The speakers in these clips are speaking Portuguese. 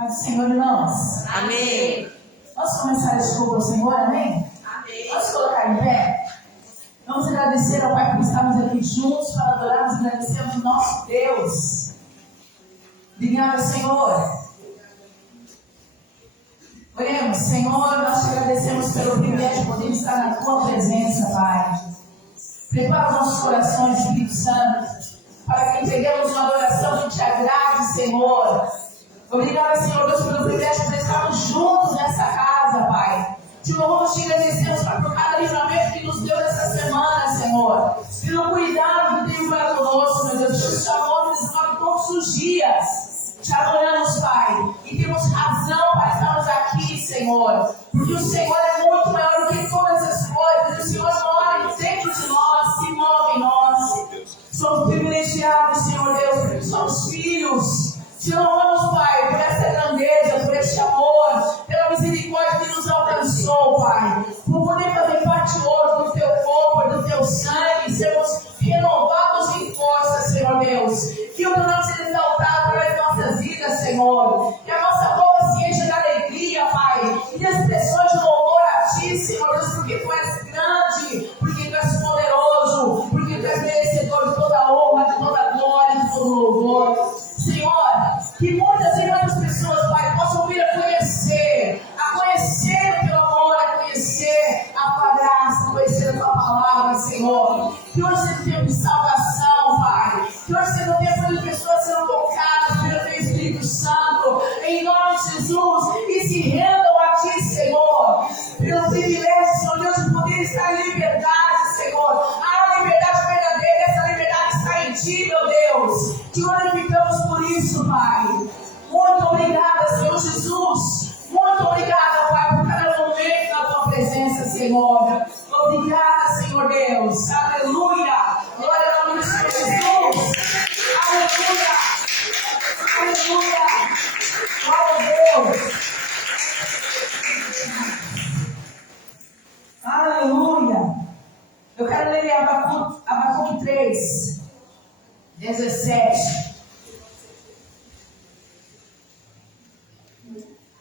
Paz do Senhor, irmãos. Amém. Vamos começar esse culto ao Senhor, amém? Amém. Vamos colocar em pé. Vamos agradecer ao Pai por estarmos aqui juntos para adorarmos e agradecermos o nosso Deus. Obrigada, Senhor. Oremos, Senhor, nós te agradecemos pelo privilégio de poder estar na Tua presença, Pai. Prepara os nossos corações, Espírito Santo, para que entreguemos uma adoração que te agrade, Senhor. Obrigada, Senhor Deus, pelo privilégio de estarmos juntos nessa casa, Pai. Te louvamos e te agradecemos por cada livramento que nos deu nessa semana, Senhor. Pelo cuidado que tem para conosco, meu Deus. Pelo seu amor que nos dá todos os dias. Te adoramos, Pai. E temos razão para estarmos aqui, Senhor. Porque o Senhor é muito maior do que todas as coisas. E o Senhor mora dentro de nós, se move em nós. Somos privilegiados, Senhor Deus, porque somos filhos. Te louvamos, Pai, por essa grandeza, por este amor, pela misericórdia que nos alcançou, Pai. Por poder fazer parte hoje do Teu corpo, do Teu sangue, sermos renovados em força, Senhor Deus. Que o Teu nome seja exaltado pelas nossas vidas, Senhor. Que a nossa boca se encha de alegria, Pai. E de expressões de louvor a Ti, Senhor Deus, porque Tu és grande, porque Tu és poderoso, porque Tu és merecedor de toda honra, de toda glória, de todo louvor. Senhor, que muitas e muitas pessoas, Pai, possam vir a conhecer o Teu amor, a conhecer a Tua graça, a conhecer a Tua palavra, Senhor. Que hoje seja um tempo de salvação, Pai. Que hoje seja um tempo de pessoas sendo tocadas pelo Teu Espírito Santo, em nome de Jesus, e se rendam a Ti, Senhor. Pelo privilégio, Senhor Deus, de poder estar em liberdade, Senhor. A liberdade verdadeira, essa liberdade está em Ti, meu Deus. Te glorificamos por isso, Pai. Muito obrigada, Senhor Jesus. Muito obrigada, Pai, por cada momento da Tua presença, Senhor. Obrigada, Senhor Deus. Aleluia. Glória ao nome do Senhor Jesus. Aleluia. Aleluia. Glória a Deus. Aleluia. Eu quero ler Abacuque 3, 17.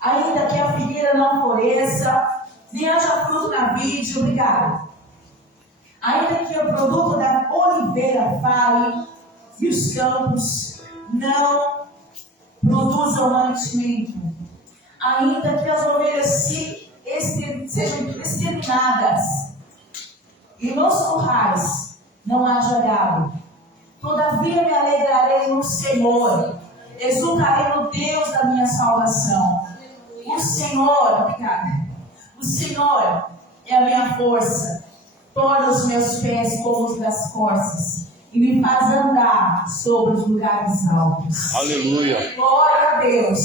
Ainda que a figueira não floresça, nem haja fruto na vide, obrigado. Ainda que o produto da oliveira fale e os campos não produzam mantimento, ainda que as ovelhas sejam exterminadas e nos currais não haja gado, todavia me alegrarei no Senhor, exultarei no Deus da minha salvação. O Senhor, obrigada. O Senhor é a minha força, torna os meus pés como os das corças e me faz andar sobre os lugares altos. Aleluia. Glória a Deus.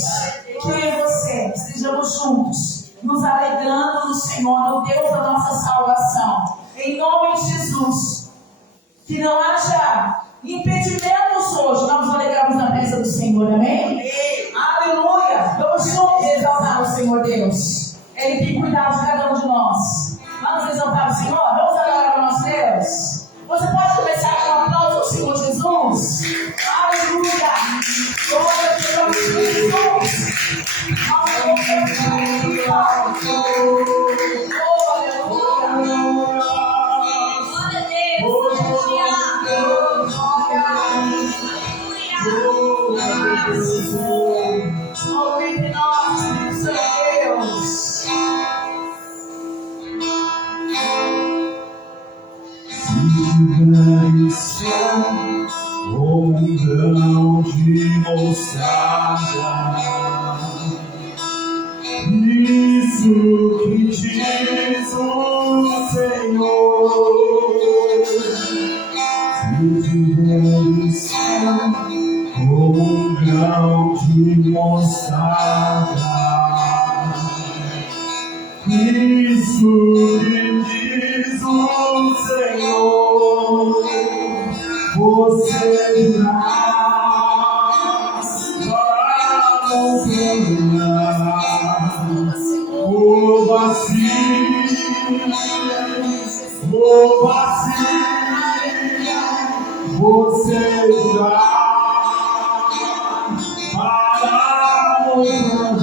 Que eu e você estejamos juntos, nos alegrando no Senhor, no Deus da nossa salvação. Em nome de Jesus. Que não haja impedimentos hoje. Nós nos alegramos na presença do Senhor, amém? Aleluia. Vamos juntos exaltar o Senhor Deus. Ele tem cuidado de cada um de nós. Vamos exaltar o Senhor? Vamos adorar o nosso Deus? Você pode começar com um aplauso ao Senhor Jesus? Aleluia. Glória a Deus, Jesus. Aleluia. Ouve nós, Senhor Deus. Se tiveres fé como um grão de mostarda, isso que diz o Senhor. Se tiveres fé como um grão de mostarda, isso que diz o Senhor, você dirá para montanha, o vazio, você dirá para a montanha.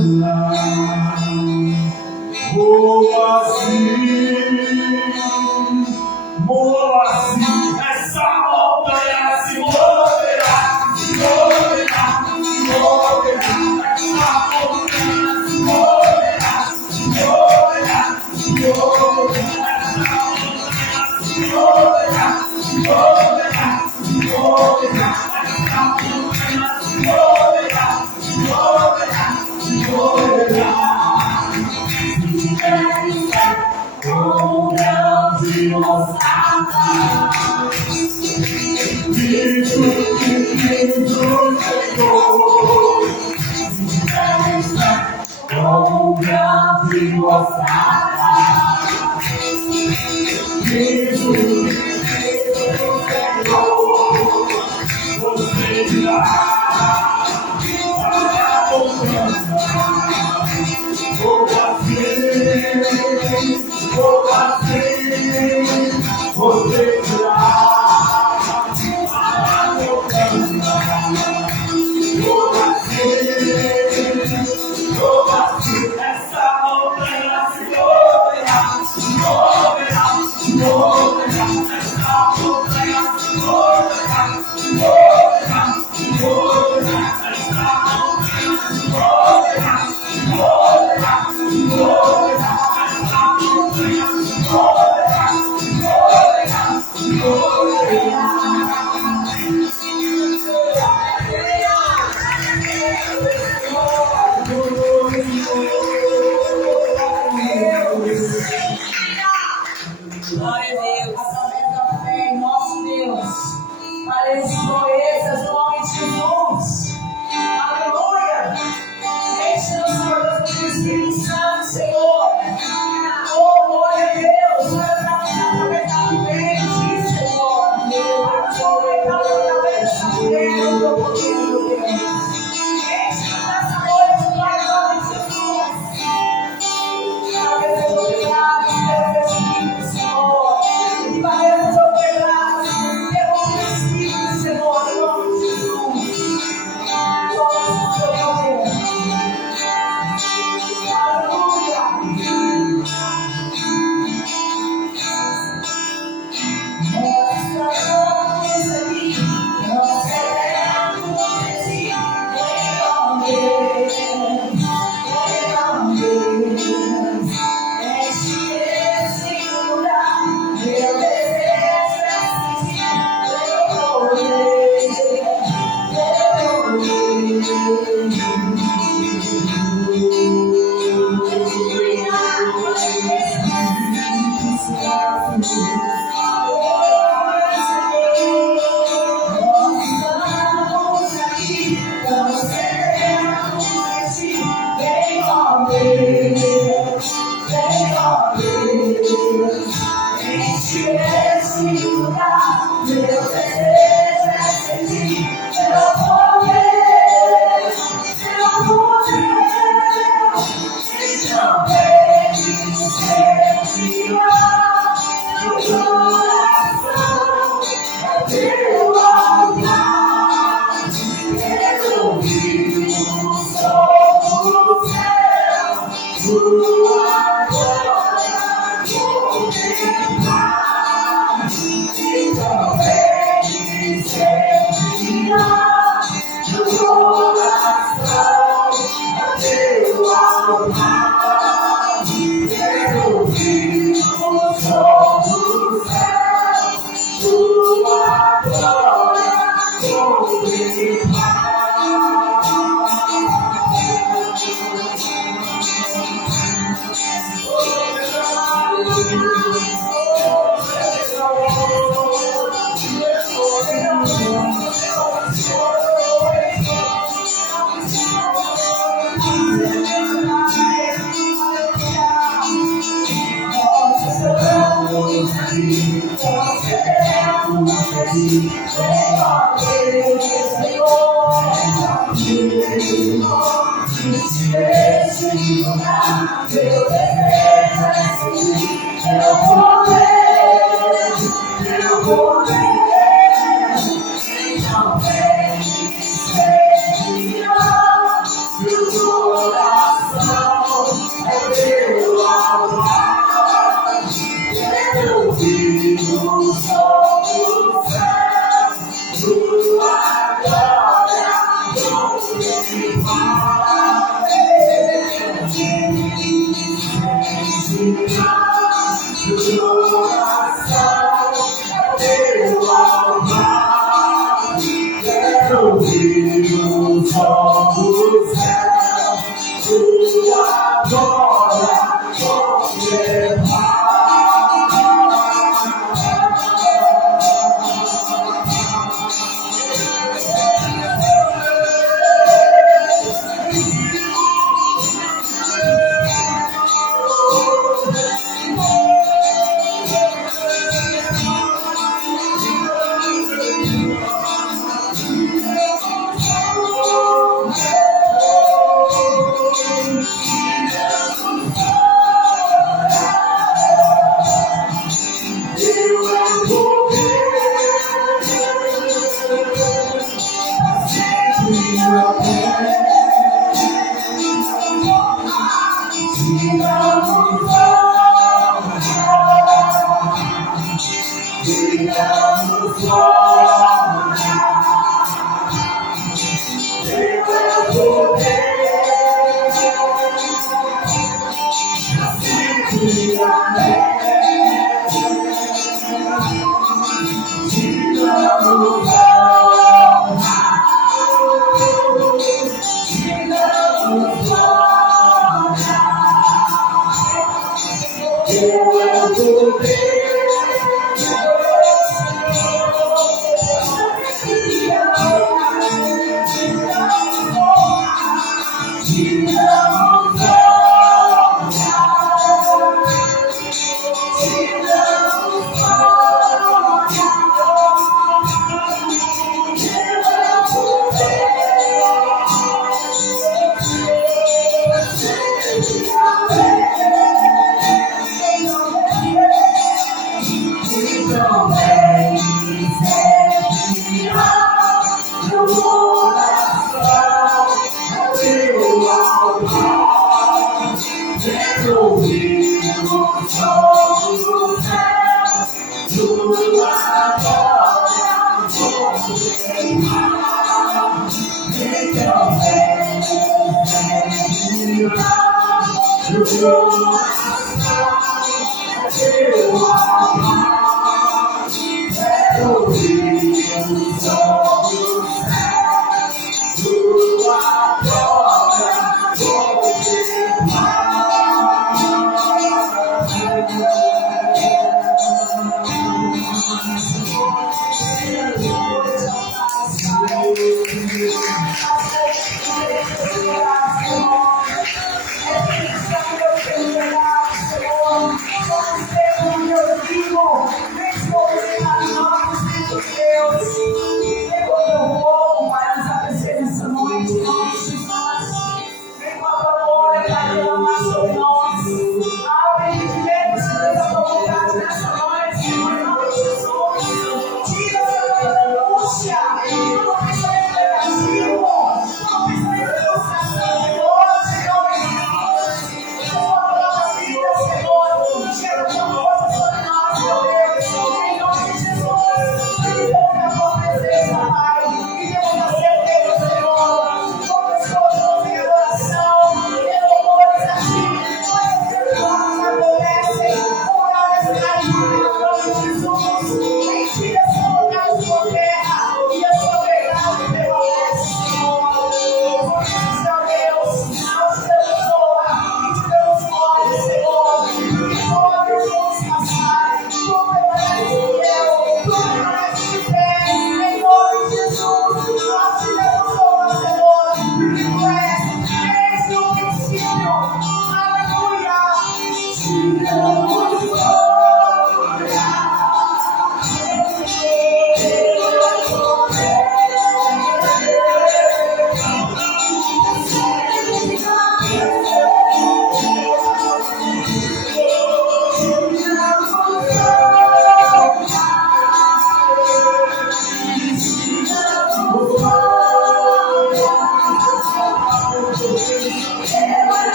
Quero ouvir o som do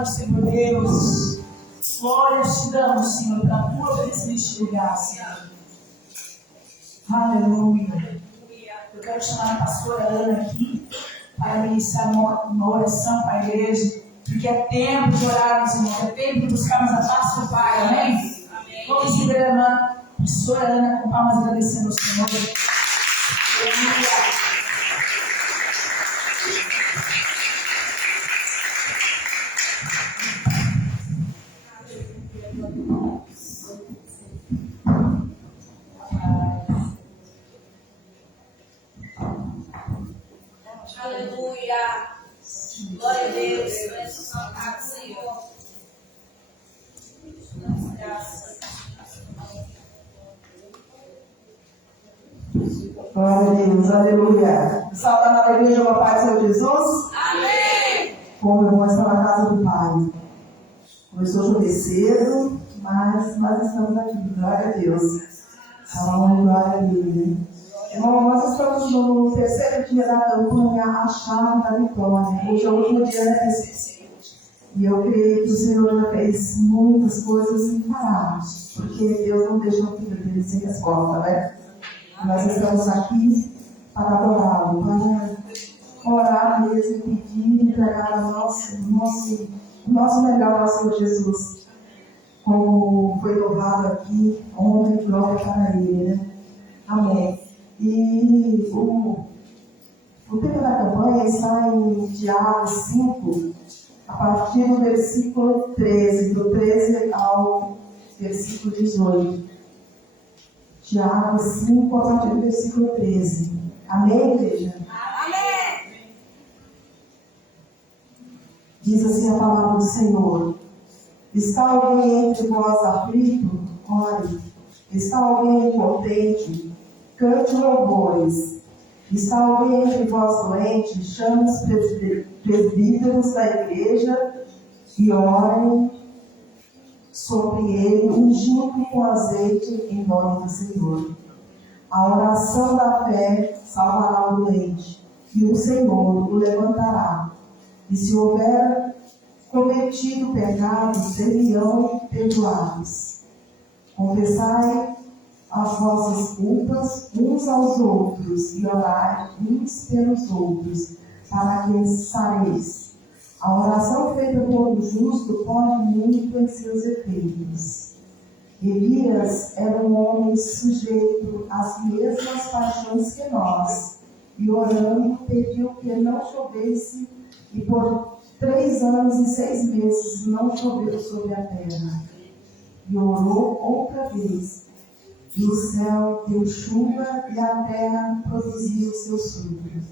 obrigado, Senhor Deus. Glórias te damos, Senhor, pela tua presença neste lugar, Senhor. Aleluia. Eu quero chamar a pastora Ana aqui para iniciar uma oração para a igreja, porque é tempo de orarmos, irmão, é tempo de buscarmos a paz do Pai, amém? Amém. Vamos em irmã, pastora Ana, com palmas agradecendo ao Senhor. Aleluia. Aleluia. Glória a Deus. Peço saudade, Senhor. Graças. Glória a Deus, aleluia. Saudar na igreja, uma paz, Senhor Jesus. Amém. Como é bom estar na casa do Pai. Começou a chover cedo, mas nós estamos aqui. Glória a Deus. Glória a Deus. Irmão, nós estamos no terceiro dia da campanha A Chave da Vitória. Hoje é o último dia da terceira. E eu creio que o Senhor já fez muitas coisas imparáveis, porque Deus não deixa o filho dele sem resposta, né? Nós estamos aqui para adorá-lo, para orar mesmo, pedir, entregar o nosso melhor ao Senhor Jesus. Como foi louvado aqui, honra e glória para Ele, né? Amém. E o tema da campanha está em Tiago 5, a partir do versículo 13, do 13 ao versículo 18. Tiago 5, a partir do versículo 13. Amém, igreja? Amém. Diz assim a palavra do Senhor: está alguém entre vós aflito? Ore. Está alguém impotente? Cante louvores. Está alguém entre vós doente? Chame os presbíteros da igreja e orem sobre ele, ungindo com azeite em nome do Senhor. A oração da fé salvará o doente, e o Senhor o levantará. E se houver cometido pecados, seriam perdoados. Confessai as vossas culpas uns aos outros e orai uns pelos outros, para que sareis. A oração feita por um justo pode muito em seus efeitos. Elias era um homem sujeito às mesmas paixões que nós, e orando pediu que não chovesse, e por 3 anos e 6 meses não choveu sobre a terra. E orou outra vez, e o céu deu chuva e a terra produziu seus frutos.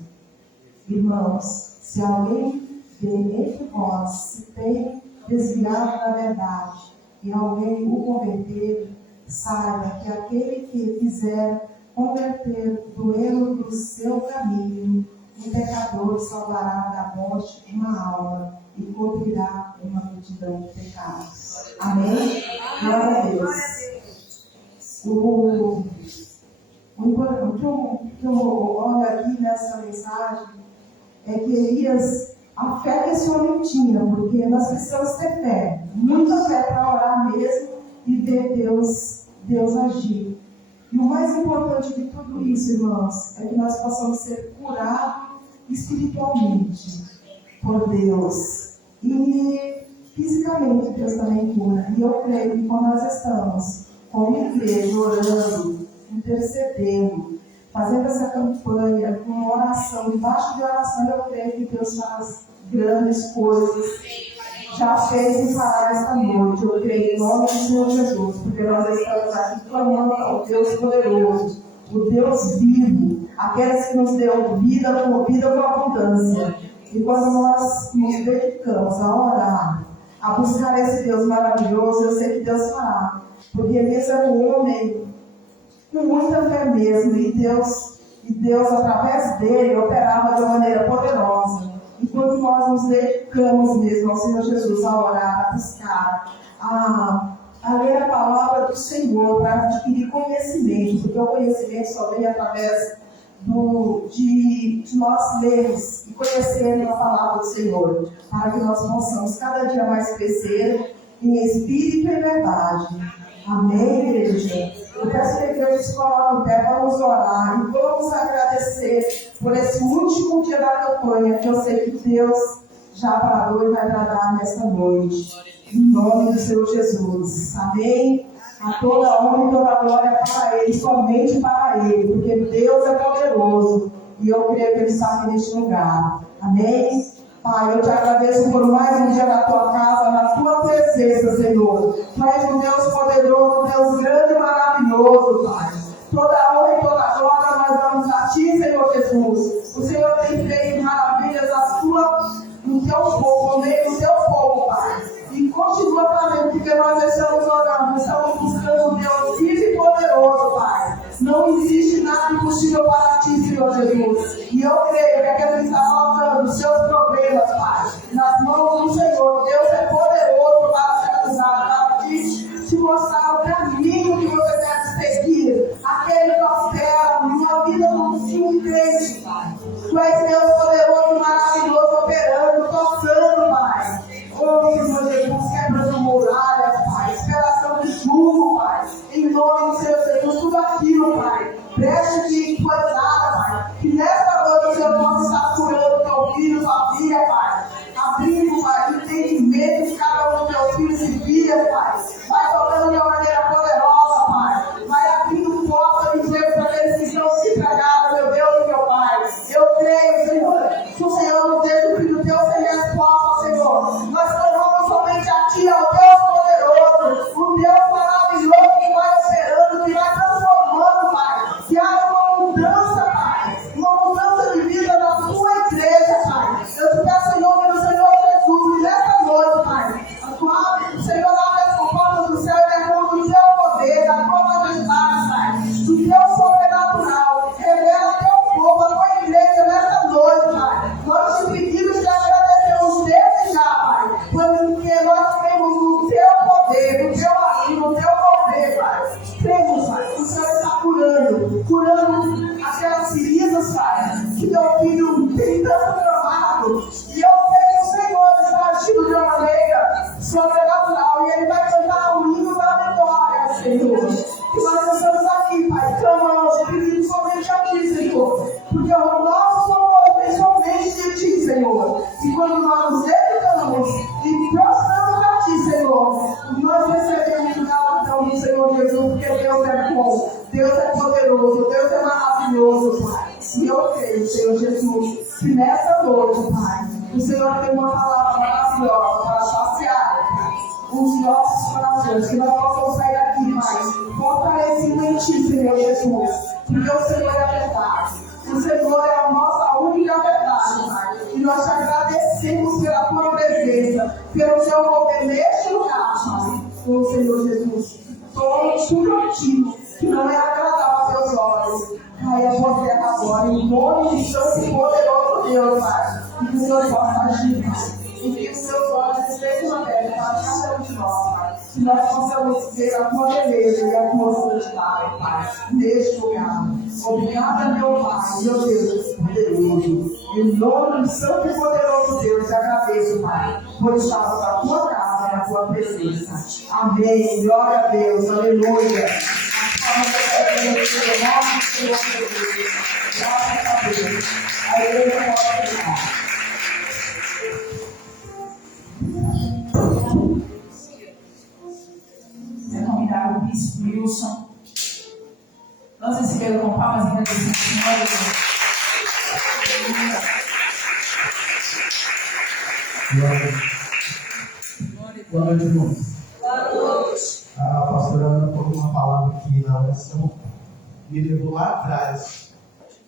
Irmãos, se alguém entre vós se tem desviado da verdade e alguém o converter, saiba que aquele que quiser converter do erro do seu caminho, um pecador salvará da morte uma alma e cobrirá uma multidão de pecados. Amém? Glória a Deus. O que eu olho aqui nessa mensagem é que Elias, a fé que esse homem tinha, porque nós precisamos ter fé, muita fé para orar mesmo e ver Deus agir. E o mais importante de tudo isso, irmãos, é que nós possamos ser curados espiritualmente por Deus. E fisicamente Deus também cura. E eu creio que quando nós estamos como igreja, orando, intercedendo, fazendo essa campanha com oração, debaixo de oração, eu creio que Deus faz grandes coisas. Já fez e fará esta noite. Eu creio em nome do Senhor Jesus, porque nós estamos aqui clamando ao Deus poderoso, o Deus vivo, aqueles que nos deu vida com abundância. E quando nós nos dedicamos a orar, a buscar esse Deus maravilhoso, eu sei que Deus fará. Porque Elias era um homem com muita fé mesmo, e Deus, através dele, operava de uma maneira poderosa. E quando nós nos dedicamos mesmo ao Senhor Jesus a orar, a buscar, a ler a palavra do Senhor, para adquirir conhecimento, porque o conhecimento só vem através de nós lermos e conhecermos a palavra do Senhor, para que nós possamos cada dia mais crescer em espírito e verdade. Amém, igreja? Eu peço que a igreja se coloque em pé, vamos orar e vamos agradecer por esse último dia da campanha, que eu sei que Deus já parou e vai bradar nesta noite. Em nome do Senhor Jesus. Amém? A toda honra e toda glória para Ele, somente para Ele, porque Deus é poderoso e eu creio que Ele está aqui neste lugar. Amém? Pai, eu te agradeço por mais um dia na tua casa, na tua presença, Senhor. Tu és um Deus poderoso, um Deus grande e maravilhoso, Pai. Toda honra e toda glória nós damos a Ti, Senhor Jesus. O Senhor tem feito maravilhas no teu povo, no meio do teu povo, Pai. E continua fazendo, porque nós estamos orando, estamos buscando um Deus vivo e poderoso, Pai. Não existe nada impossível para Ti, Senhor Jesus. E eu creio que aquele que está colocando os seus problemas, Pai, nas mãos do Senhor, Deus é poderoso para realizar, para te mostrar o caminho que você deve seguir. Aquele que opera, minha vida não se crente, Pai. Tu és Deus poderoso, maravilhoso, operando, tocando, Pai. Oh, Senhor Jesus, quebra de muralhas, Pai. Esperação de jugo, Pai. Em nome do Senhor Jesus, tudo aquilo, Pai. Preste de cuidado, Pai. Que nesta noite o Senhor possa estar curando teu filho, tua filha, Pai. Abrindo, Pai, o entendimento de cada um dos teus filhos e filhas, Pai. Vai tocando de uma maneira poderosa, Pai. Vai abrindo porta de emprego para aqueles que estão se entregados, meu Deus e meu Pai. Eu creio, Senhor, que o Senhor não deixa o filho teu sem resposta, Senhor. Nós clamamos somente a Ti, ao Deus poderoso, o Deus maravilhoso que vai operando, que vai transformando, Pai. Que haja uma mudança, Pai. Uma mudança de vida na Tua igreja, Pai. Eu te peço em nome do Senhor Jesus, nessa noite, Pai. O Senhor abre as portas do céu e derrama do Teu poder, da Tua majestade, Pai. Do Teu sobrenatural. Revela Teu povo, a Tua igreja nessa noite, Pai. Nós te pedimos e te agradecemos desde já, Pai. Porque nós temos o Teu poder, o Teu agir, o Teu poder, Pai. Temos, Pai. O Senhor está curando aquelas feridas, Pai, que Teu filho tem tanto trabalho. E eu sei que o Senhor está agindo de uma maneira sobrenatural. E Ele vai cantar o hino da vitória, Senhor. Que nós estamos aqui, Pai, clamando, pedindo somente a Ti, Senhor. Porque o nosso socorro vem somente de Ti, Senhor. E quando nós nos dedicamos e prostramos a Ti, Senhor, nós recebemos o galardão do Senhor Jesus, porque Deus é bom, Deus é poderoso, Deus é maravilhoso, Pai. E eu creio, Senhor Jesus, que nessa noite, Pai, o Senhor tem uma palavra maravilhosa para saciar, Pai, os nossos corações, que nós possamos sair daqui, Pai, fortalecido em Ti, Senhor Jesus, porque o Senhor é a verdade. O Senhor é a nossa única verdade, Pai. E nós te agradecemos pela Tua presença, pelo Teu mover neste lugar, Pai. Oh, Senhor Jesus, tudo aquilo que não é agradável aos Teus olhos, caia por terra agora, em nome de Santo e poderoso Deus, Pai. E que o Senhor possa agir, Pai. E que os Teus olhos estejam abertos para cada um de nós, Pai. Que nós possamos ver a Tua beleza e a Tua santidade, Pai, neste lugar. Obrigada, meu Pai, meu Deus poderoso. Em nome do Santo e poderoso Deus, te agradeço, Pai, por estarmos na Tua casa, na Tua presença. Amém. Glória a Deus. Aleluia. Graças a Deus. A igreja pode ficar. Quero convidar o bispo Wilson. Nós recebemos com palmas e agradecemos ao Senhor. Boa noite, irmãos. Boa noite. A pastora Ana falou uma palavra aqui na oração, me levou lá atrás.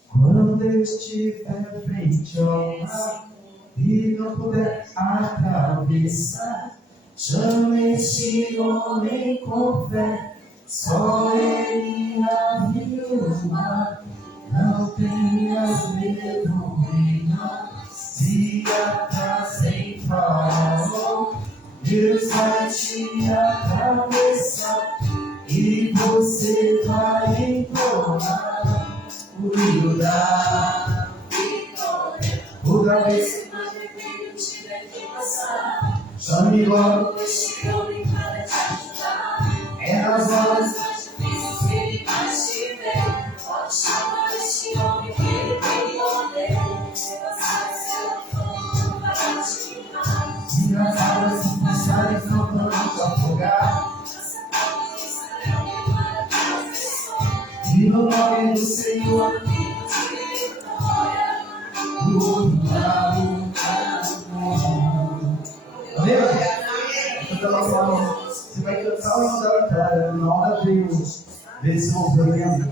Quando eu estiver frente ao mar e não puder atravessar, chame este homem com fé, só ele abriu o mar. Não tenhas medo, irmão, siga pra sem Faraó. Deus vai te atravessar e você vai encontrar cuidar. Toda vez chame logo, é nas horas minhas águas se passarem faltando te afogar. E no nome do Senhor você vai cantar o hino da vitória, na hora de Deus, versão programa.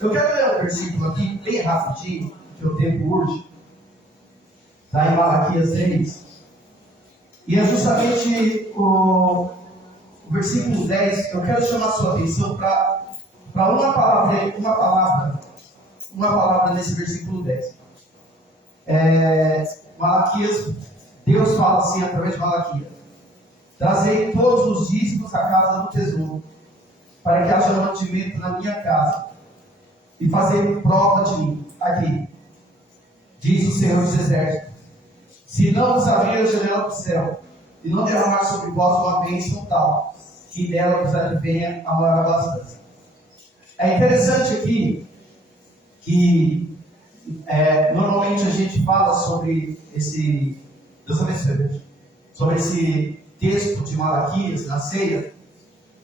Eu quero ler um versículo aqui, bem rapidinho, que o tempo urge. Está em Malaquias 3. E é justamente o versículo 10. Eu quero chamar a sua atenção para uma palavra nesse versículo 10. Malaquias, Deus fala assim através de Malaquias: trazei todos os dízimos à casa do tesouro, para que haja mantimento na minha casa, e fazer prova de mim. Aqui, diz o Senhor dos Exércitos: se não vos abrir a janela do céu, e não derramar sobre vós uma bênção tal, que dela vos advenha a maior abundância. É interessante aqui que normalmente a gente fala sobre esse texto de Malaquias na ceia,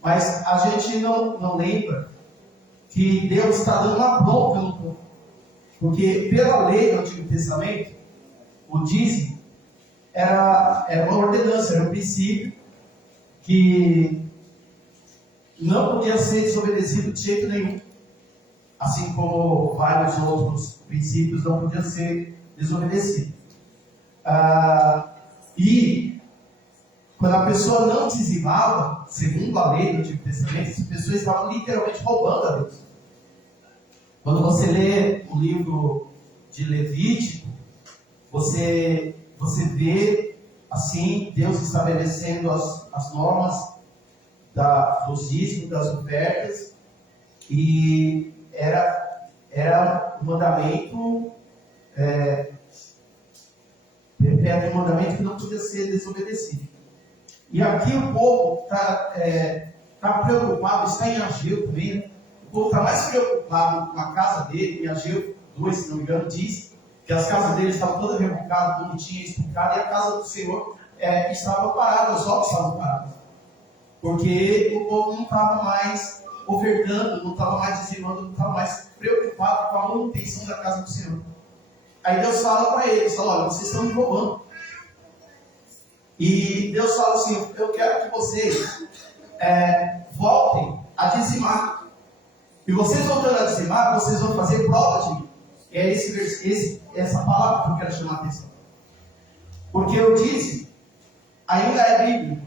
mas a gente não lembra que Deus está dando uma bronca no povo, porque pela lei do Antigo Testamento, o dízimo era uma ordenança, era um princípio que não podia ser desobedecido de jeito nenhum, assim como vários outros princípios não podiam ser desobedecidos. E quando a pessoa não dizimava, segundo a lei do Antigo Testamento, as pessoas estavam literalmente roubando a Deus. Quando você lê o livro de Levítico, você vê assim Deus estabelecendo as normas dos dízimos, das ofertas, e era um mandamento um mandamento que não podia ser desobedecido. E aqui o povo está preocupado, está em Ageu também, né? O povo está mais preocupado com a casa dele. Em Ageu 2, se não me engano, diz que as casas dele estavam todas revocadas, bonitinhas, estucadas, e a casa do Senhor estava parada, os olhos estavam parados. Porque o povo não estava mais ofertando, não estava mais dizimando, não estava mais preocupado com a manutenção da casa do Senhor. Aí Deus fala para eles, olha, vocês estão me roubando. E Deus fala assim: eu quero que vocês voltem a dizimar. E vocês voltando a dizimar, vocês vão fazer prova de mim. É essa palavra que eu quero chamar a atenção. Porque o dízimo ainda é bíblico.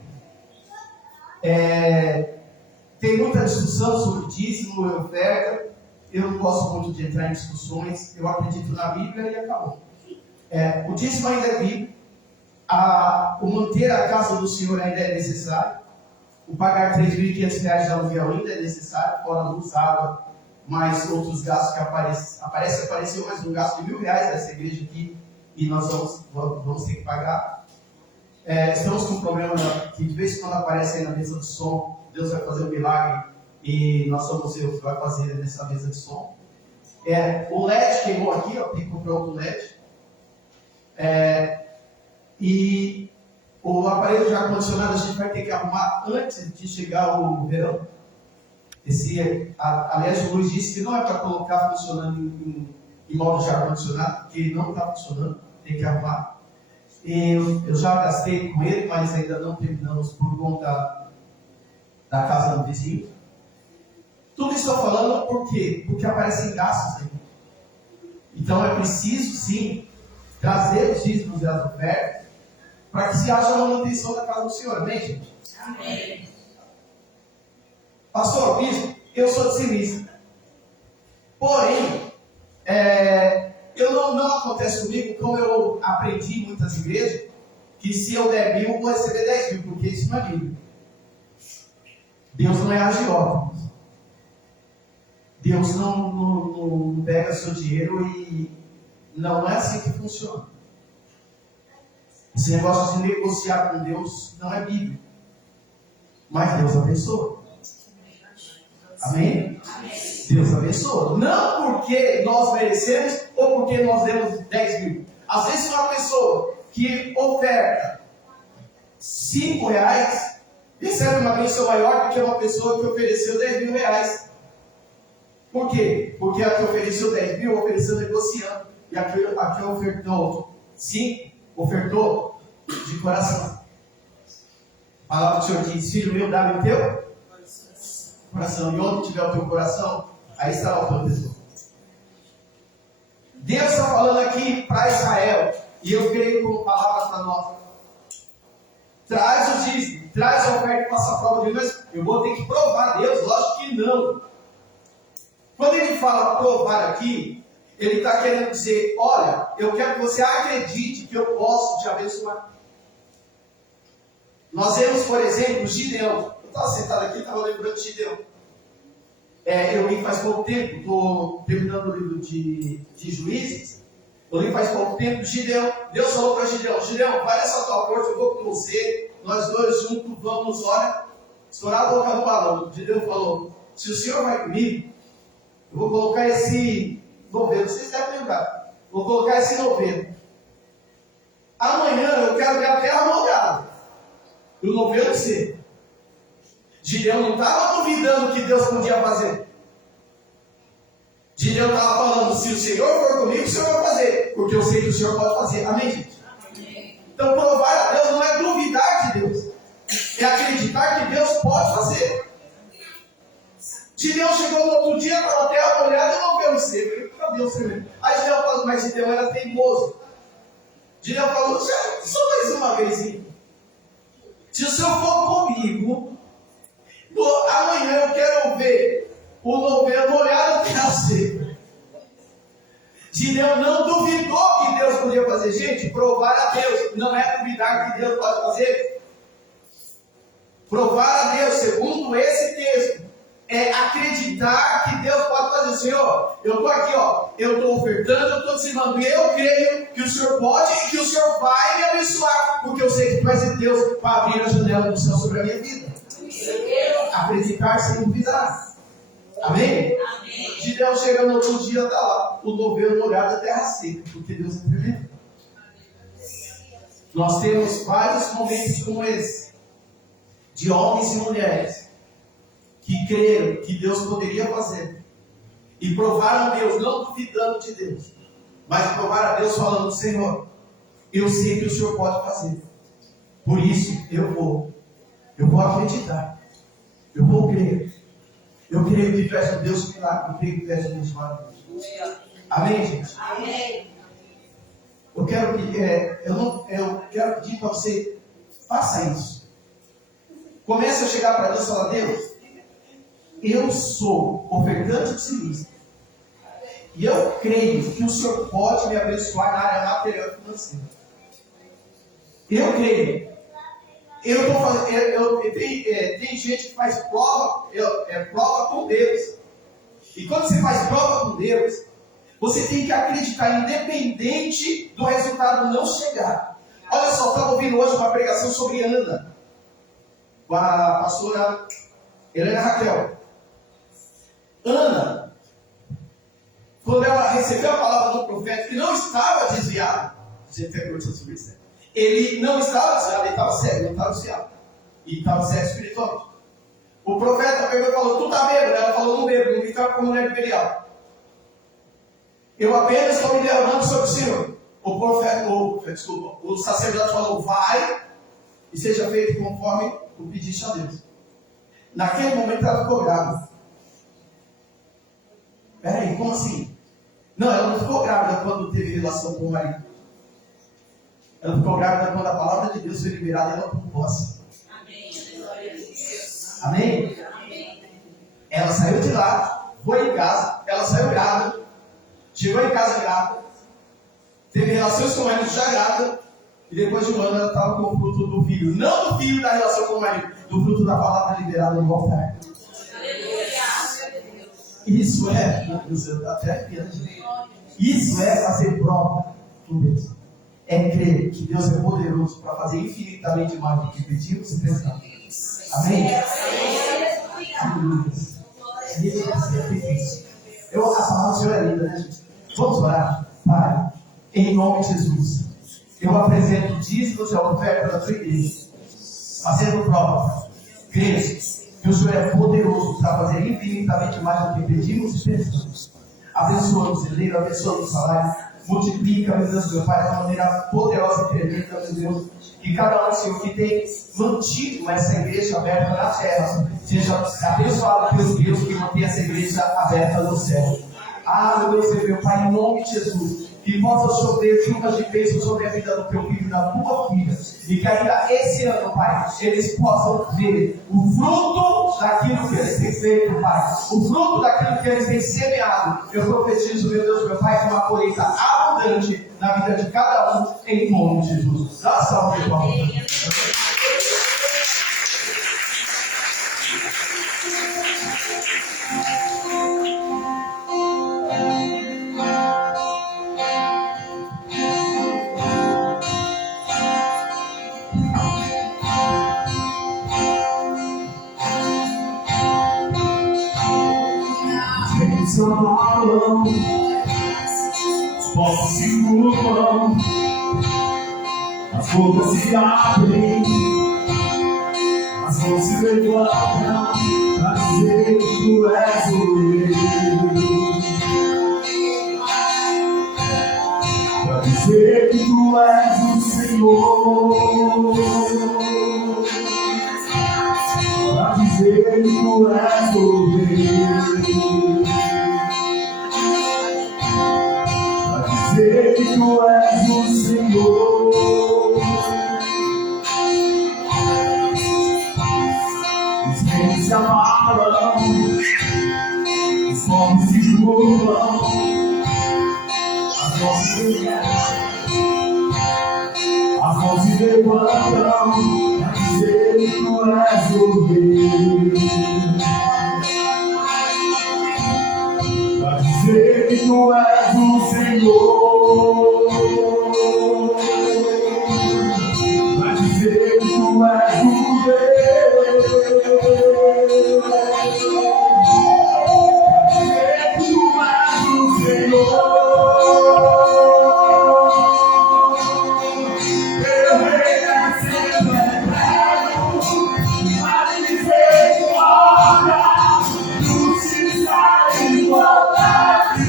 Tem muita discussão sobre dízimo e oferta. Eu não gosto muito de entrar em discussões. Eu acredito na Bíblia e acabou. O dízimo ainda é bíblico. O manter a casa do Senhor ainda é necessário. O pagar R$3.500 de aluguel ainda é necessário, fora luz, água, mais outros gastos que apareceu mais um gasto de R$1.000 nessa igreja aqui, e nós vamos ter que pagar. Estamos com um problema que de vez em quando aparece aí na mesa de som. Deus vai fazer um milagre e nós somos eu que vai fazer nessa mesa de som. O LED queimou aqui, ó, tem que comprar outro LED. E o aparelho de ar-condicionado a gente vai ter que arrumar antes de chegar o verão. Aliás, o Luiz disse que não é para colocar funcionando em modo de ar-condicionado, porque ele não está funcionando, tem que arrumar. Eu já gastei com ele, mas ainda não terminamos por conta da casa do vizinho. Tudo isso estou falando por quê? Porque aparecem gastos aí. Então é preciso sim trazer os dízimos e as ofertas para que se haja a manutenção da casa do Senhor. Amém, gente? Amém. Pastor, bispo, eu sou dizimista. Porém, não acontece comigo, como eu aprendi em muitas igrejas, que se eu der 1.000, eu vou receber 10.000, porque isso não é Bíblia. Deus não é agiota. Deus não pega seu dinheiro e não é assim que funciona. Esse negócio de negociar com Deus não é bíblico. Mas Deus abençoa. Amém? Deus abençoa. Não porque nós merecemos ou porque nós demos 10 mil. Às vezes uma pessoa que oferta 5 reais recebe uma bênção maior do que uma pessoa que ofereceu 10 mil reais. Por quê? Porque a que ofereceu 10 mil ofereceu negociando. E a que ofertou 5 ofertou de coração. A palavra do Senhor diz: filho meu, dá-me o teu coração. E onde tiver o teu coração, aí estará o teu tesouro. Deus está falando aqui para Israel, e eu creio como palavra para nós. Traz o dízimo, traz a oferta e passa a prova de Deus. Eu vou ter que provar a Deus? Lógico que não. Quando ele fala provar aqui, ele está querendo dizer: olha, eu quero que você acredite que eu posso te abençoar. Nós vemos, por exemplo, Gideão. Eu estava sentado aqui e estava lembrando de Gideão. Eu li faz pouco tempo, estou terminando o livro de Juízes. Eu li faz pouco tempo, Gideão. Deus falou para Gideão: Gideão, vai nessa tua porta, eu vou com você. Nós dois juntos vamos, olha, estourar a boca do balão. Gideão falou: se o Senhor vai comigo, eu vou colocar esse novelo. Vocês devem lembrar. Vou colocar esse novelo. Amanhã eu quero ver a terra molhada. E o novelo seco. Gideão não estava duvidando que Deus podia fazer. Gideão estava falando: se o Senhor for comigo, o Senhor vai fazer. Porque eu sei que o Senhor pode fazer. Amém, gente? Amém. Então provar a Deus não é duvidar de Deus. É acreditar que Deus pode fazer. Gideão chegou no outro dia, estava a terra molhada e não veio o seco. Cadê o Senhor? Aí Gideão falou: mas Gideão era teimoso. Gideão falou: só mais uma vez. Se o Senhor for comigo, amanhã eu quero ver o novelo molhado até a seca. Gideão não duvidou que Deus podia fazer. Gente, provar a Deus não é duvidar que Deus pode fazer. Provar a Deus, segundo esse texto, é acreditar que Deus pode fazer. Senhor, eu estou aqui, eu estou ofertando, eu estou dizimando, e eu creio que o Senhor pode e que o Senhor vai me abençoar, porque eu sei que tu vai ser Deus para abrir a janela do céu sobre a minha vida. Acreditar sem duvidar. Amém? Amém. Gideão chega no outro dia, está lá, o novelo molhado, a terra seca, porque Deus é tremendo. Nós temos vários momentos como esse, de homens e mulheres que creram que Deus poderia fazer e provaram a Deus, não duvidando de Deus, mas provaram a Deus falando: Senhor, eu sei que o Senhor pode fazer, por isso eu vou acreditar, eu vou crer. Eu creio que tu és um Deus milagre, eu creio que tu és um Deus maravilhoso. Amém, gente? Amém. Eu quero pedir para você: faça isso. Comece a chegar para Deus e falar: Deus, eu sou ofertante dizimista. E eu creio que o Senhor pode me abençoar na área material e financeira. Eu creio. Tem gente que faz prova com Deus. E quando você faz prova com Deus, você tem que acreditar, independente do resultado não chegar. Olha só, estava ouvindo hoje uma pregação sobre Ana, com a pastora Helena Raquel. Ana, quando ela recebeu a palavra do profeta, que não estava desviado, você tem pergunta sobre isso, né? Ele não estava desviado, ele estava cego, não estava desviado. E estava cego espiritualmente. O profeta pegou e falou: tu está bêbado? Ela falou: não bebo, não ficava com a mulher de Belial. Eu apenas estou me derramando sobre o Senhor. O sacerdote falou: vai e seja feito conforme tu pediste a Deus. Naquele momento ela ficou grávida. Peraí, como assim? Não, ela não ficou grávida quando teve relação com o marido. Ela ficou grávida quando a palavra de Deus foi liberada e ela tomou posse. Amém. Glória a Deus. Amém? Amém. Ela saiu de lá, foi em casa, ela saiu grávida, chegou em casa grávida, teve relações com o marido já grávida, e depois de um ano ela estava com o fruto do filho. Não do filho da relação com o marido, do fruto da palavra liberada no altar. Aleluia. Isso é, até aqui, isso é fazer prova do Deus. É crer que Deus é poderoso para fazer infinitamente mais do que pedimos e pensamos. Amém? A palavra do Senhor é linda, né, gente? Vamos orar? Pai, em nome de Jesus, eu apresento dízimos e a oferta da tua igreja, fazendo prova. Creio que o Senhor é poderoso para fazer infinitamente mais do que pedimos e pensamos. Abençoa o celeiro, abençoa o salário, multiplica, meu Deus, meu Pai, de uma maneira poderosa e tremenda, meu Deus. Que cada um, Senhor, que tem mantido essa igreja aberta na terra, seja abençoado pelo Deus que mantém essa igreja aberta no céu. Meu Deus e meu Pai, em nome de Jesus, que possa chover chuvas de bênção sobre a vida do teu filho e da tua filha, e que ainda esse ano, Pai, eles possam ver o fruto daquilo que eles têm feito, Pai, o fruto daquilo que eles têm semeado. Eu profetizo, meu Deus, meu Pai, uma colheita abundante na vida de cada um, em nome de Jesus. Dá salve, irmão. Falam, os povos se curvam, as bocas se abrem, as mãos se levantam para dizer que tu és o rei, para dizer que tu és o Senhor, para dizer que tu és o rei. Dizer que tu és o Senhor. Os reis se amarram, os povos se curvam, as mãos se levantam para dizer que tu és o rei. Para dizer que tu és o Senhor, para dizer que tu és o Rei, para dizer que tu és o Senhor, teu reino é sempre eterno, para dizer que olha, justiça e igualdade,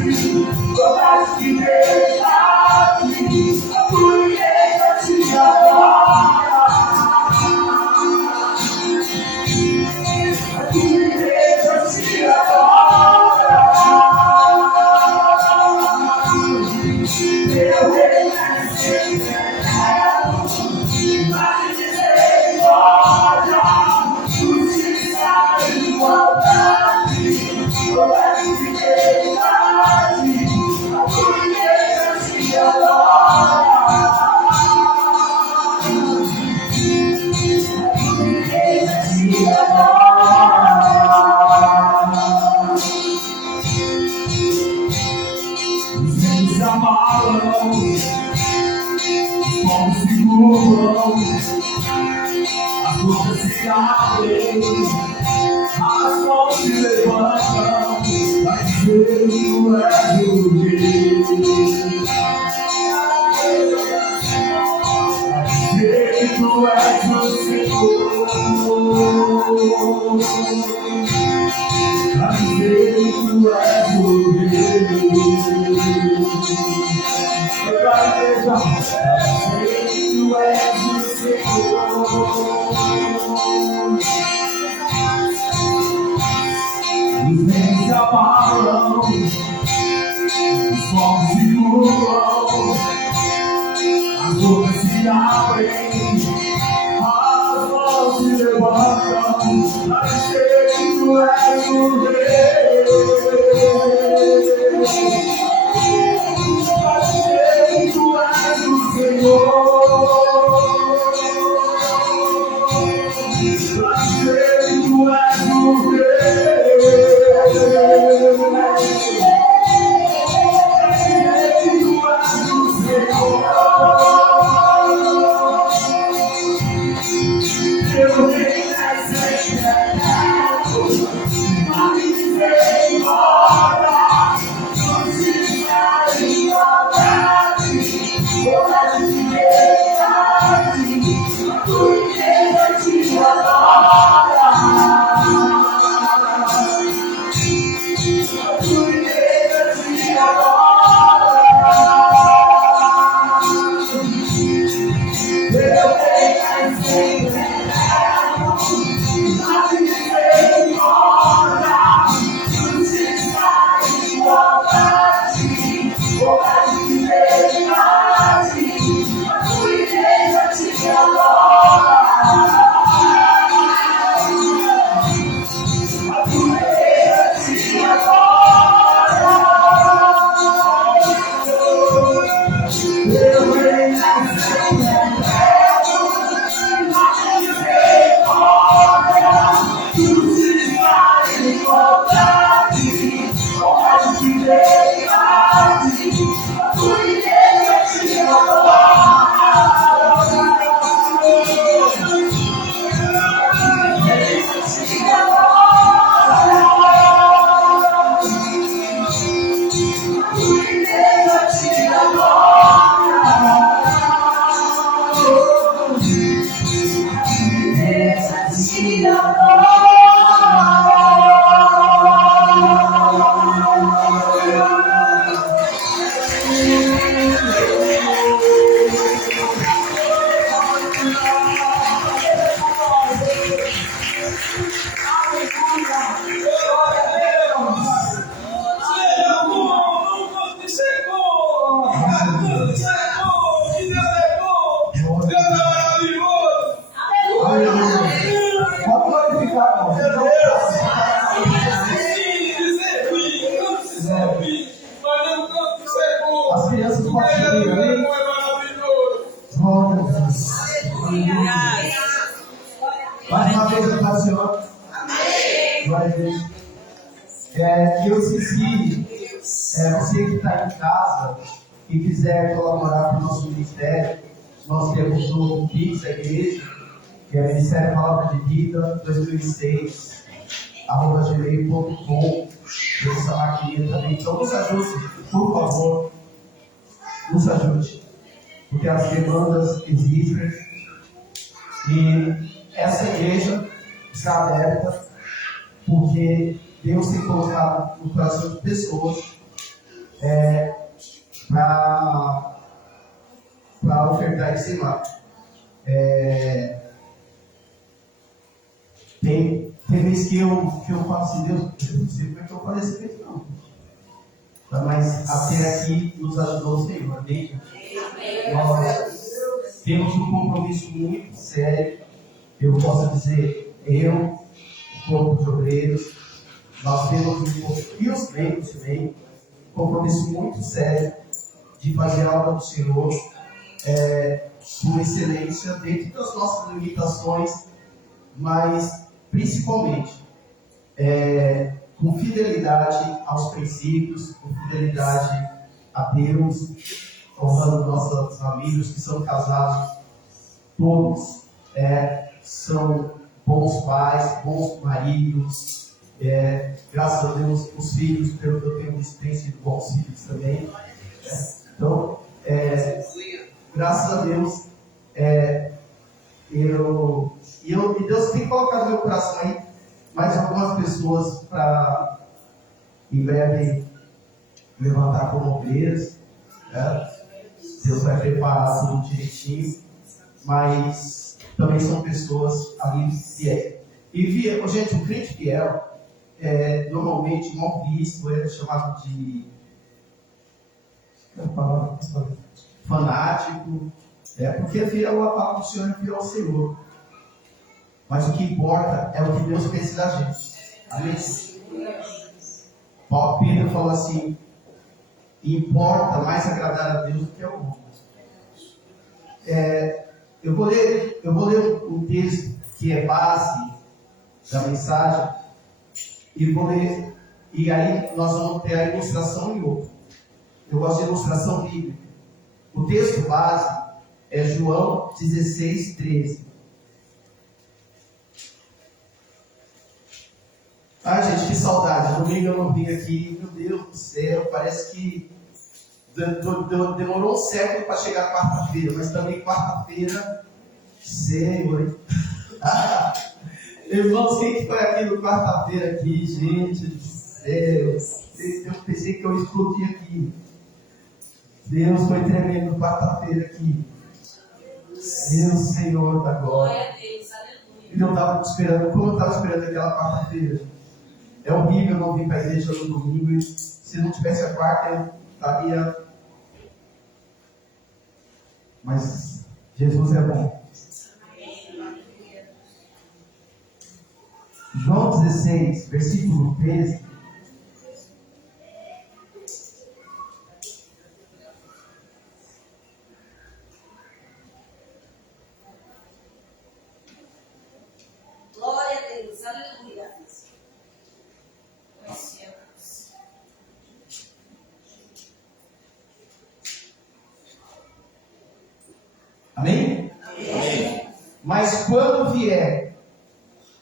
todas de verdade, a tua igreja te adora, a tua igreja te adora, teu reino é sempre eterno, para dizer glória, justiça e igualdade, todas de verdade, a tua igreja te adora, a tua igreja te adora. Os reis se amarram, os povos se curvam, as bocas se abrem, as mãos se levantam para dizer que tu és o rei, para dizer que tu és o Senhor, para dizer que tu és o rei. Para dizer que tu és o Senhor. Os reis se amarram, os povos se curvam, as bocas se abrem, as mãos se levantam para dizer que tu és o rei, para dizer que tu és o Senhor, para dizer que tu és o rei. As crianças podem subir, amém? Glória a Deus. Mais uma vez, a paz do Senhor. Glória a Deus. Eu esqueci, você que está em casa e quiser colaborar com o nosso ministério, nós temos o Pix da igreja, que é Ministério Palavra de Vida 2006, @gmail.com. Tem essa maquininha também. Então nos ajude, por favor. Nos ajude. Porque as demandas existem. E essa igreja está aberta porque Deus tem colocado no coração de pessoas para ofertar esse mar. Tem vezes que eu falo assim, Deus, eu não sei como é que eu falei esse peito, não. Mas até aqui nos ajudou o Senhor, amém? Nós temos um compromisso muito sério. Eu posso dizer, o corpo de obreiros, nós temos e os membros também, um compromisso muito sério de fazer a obra do Senhor com excelência, dentro das nossas limitações, mas principalmente com fidelidade aos princípios, com fidelidade a Deus, honrando nossos amigos que são casados, todos são bons pais, bons maridos, graças a Deus os filhos, pelo que eu tenho visto, têm sido bons filhos também. Então, graças a Deus, e Deus tem colocado no meu coração aí mais algumas pessoas para em breve levantar como obreiras. Deus vai preparar tudo direitinho, mas também são pessoas ali fiéis. E gente, o crente fiel normalmente mal visto, é chamado de fanático, porque é fiel à palavra do Senhor, é fiel ao Senhor. Mas o que importa é o que Deus pensa da gente. Amém? Pedro falou assim: importa mais agradar a Deus do que ao homem. Eu vou ler um texto que é base da mensagem e vou ler, e aí nós vamos ter a ilustração em outro. Eu gosto de ilustração bíblica. O texto base é João 16:13. Gente, que saudade. Domingo eu não vim aqui. Meu Deus do céu, parece que demorou um século para chegar quarta-feira, mas também quarta-feira, Senhor, hein? Irmãos, quem que foi aqui no quarta-feira aqui? Gente do céu, eu pensei que eu explodi aqui. Deus foi tremendo quarta-feira aqui. Meu Senhor da glória. E eu estava esperando, como eu estava esperando aquela quarta-feira. É horrível não vir para a igreja no domingo, e se não tivesse a quarta, eu estaria. Mas Jesus é bom. João 16, versículo 13. Glória a Deus, aleluia. Amém? Amém. Mas quando vier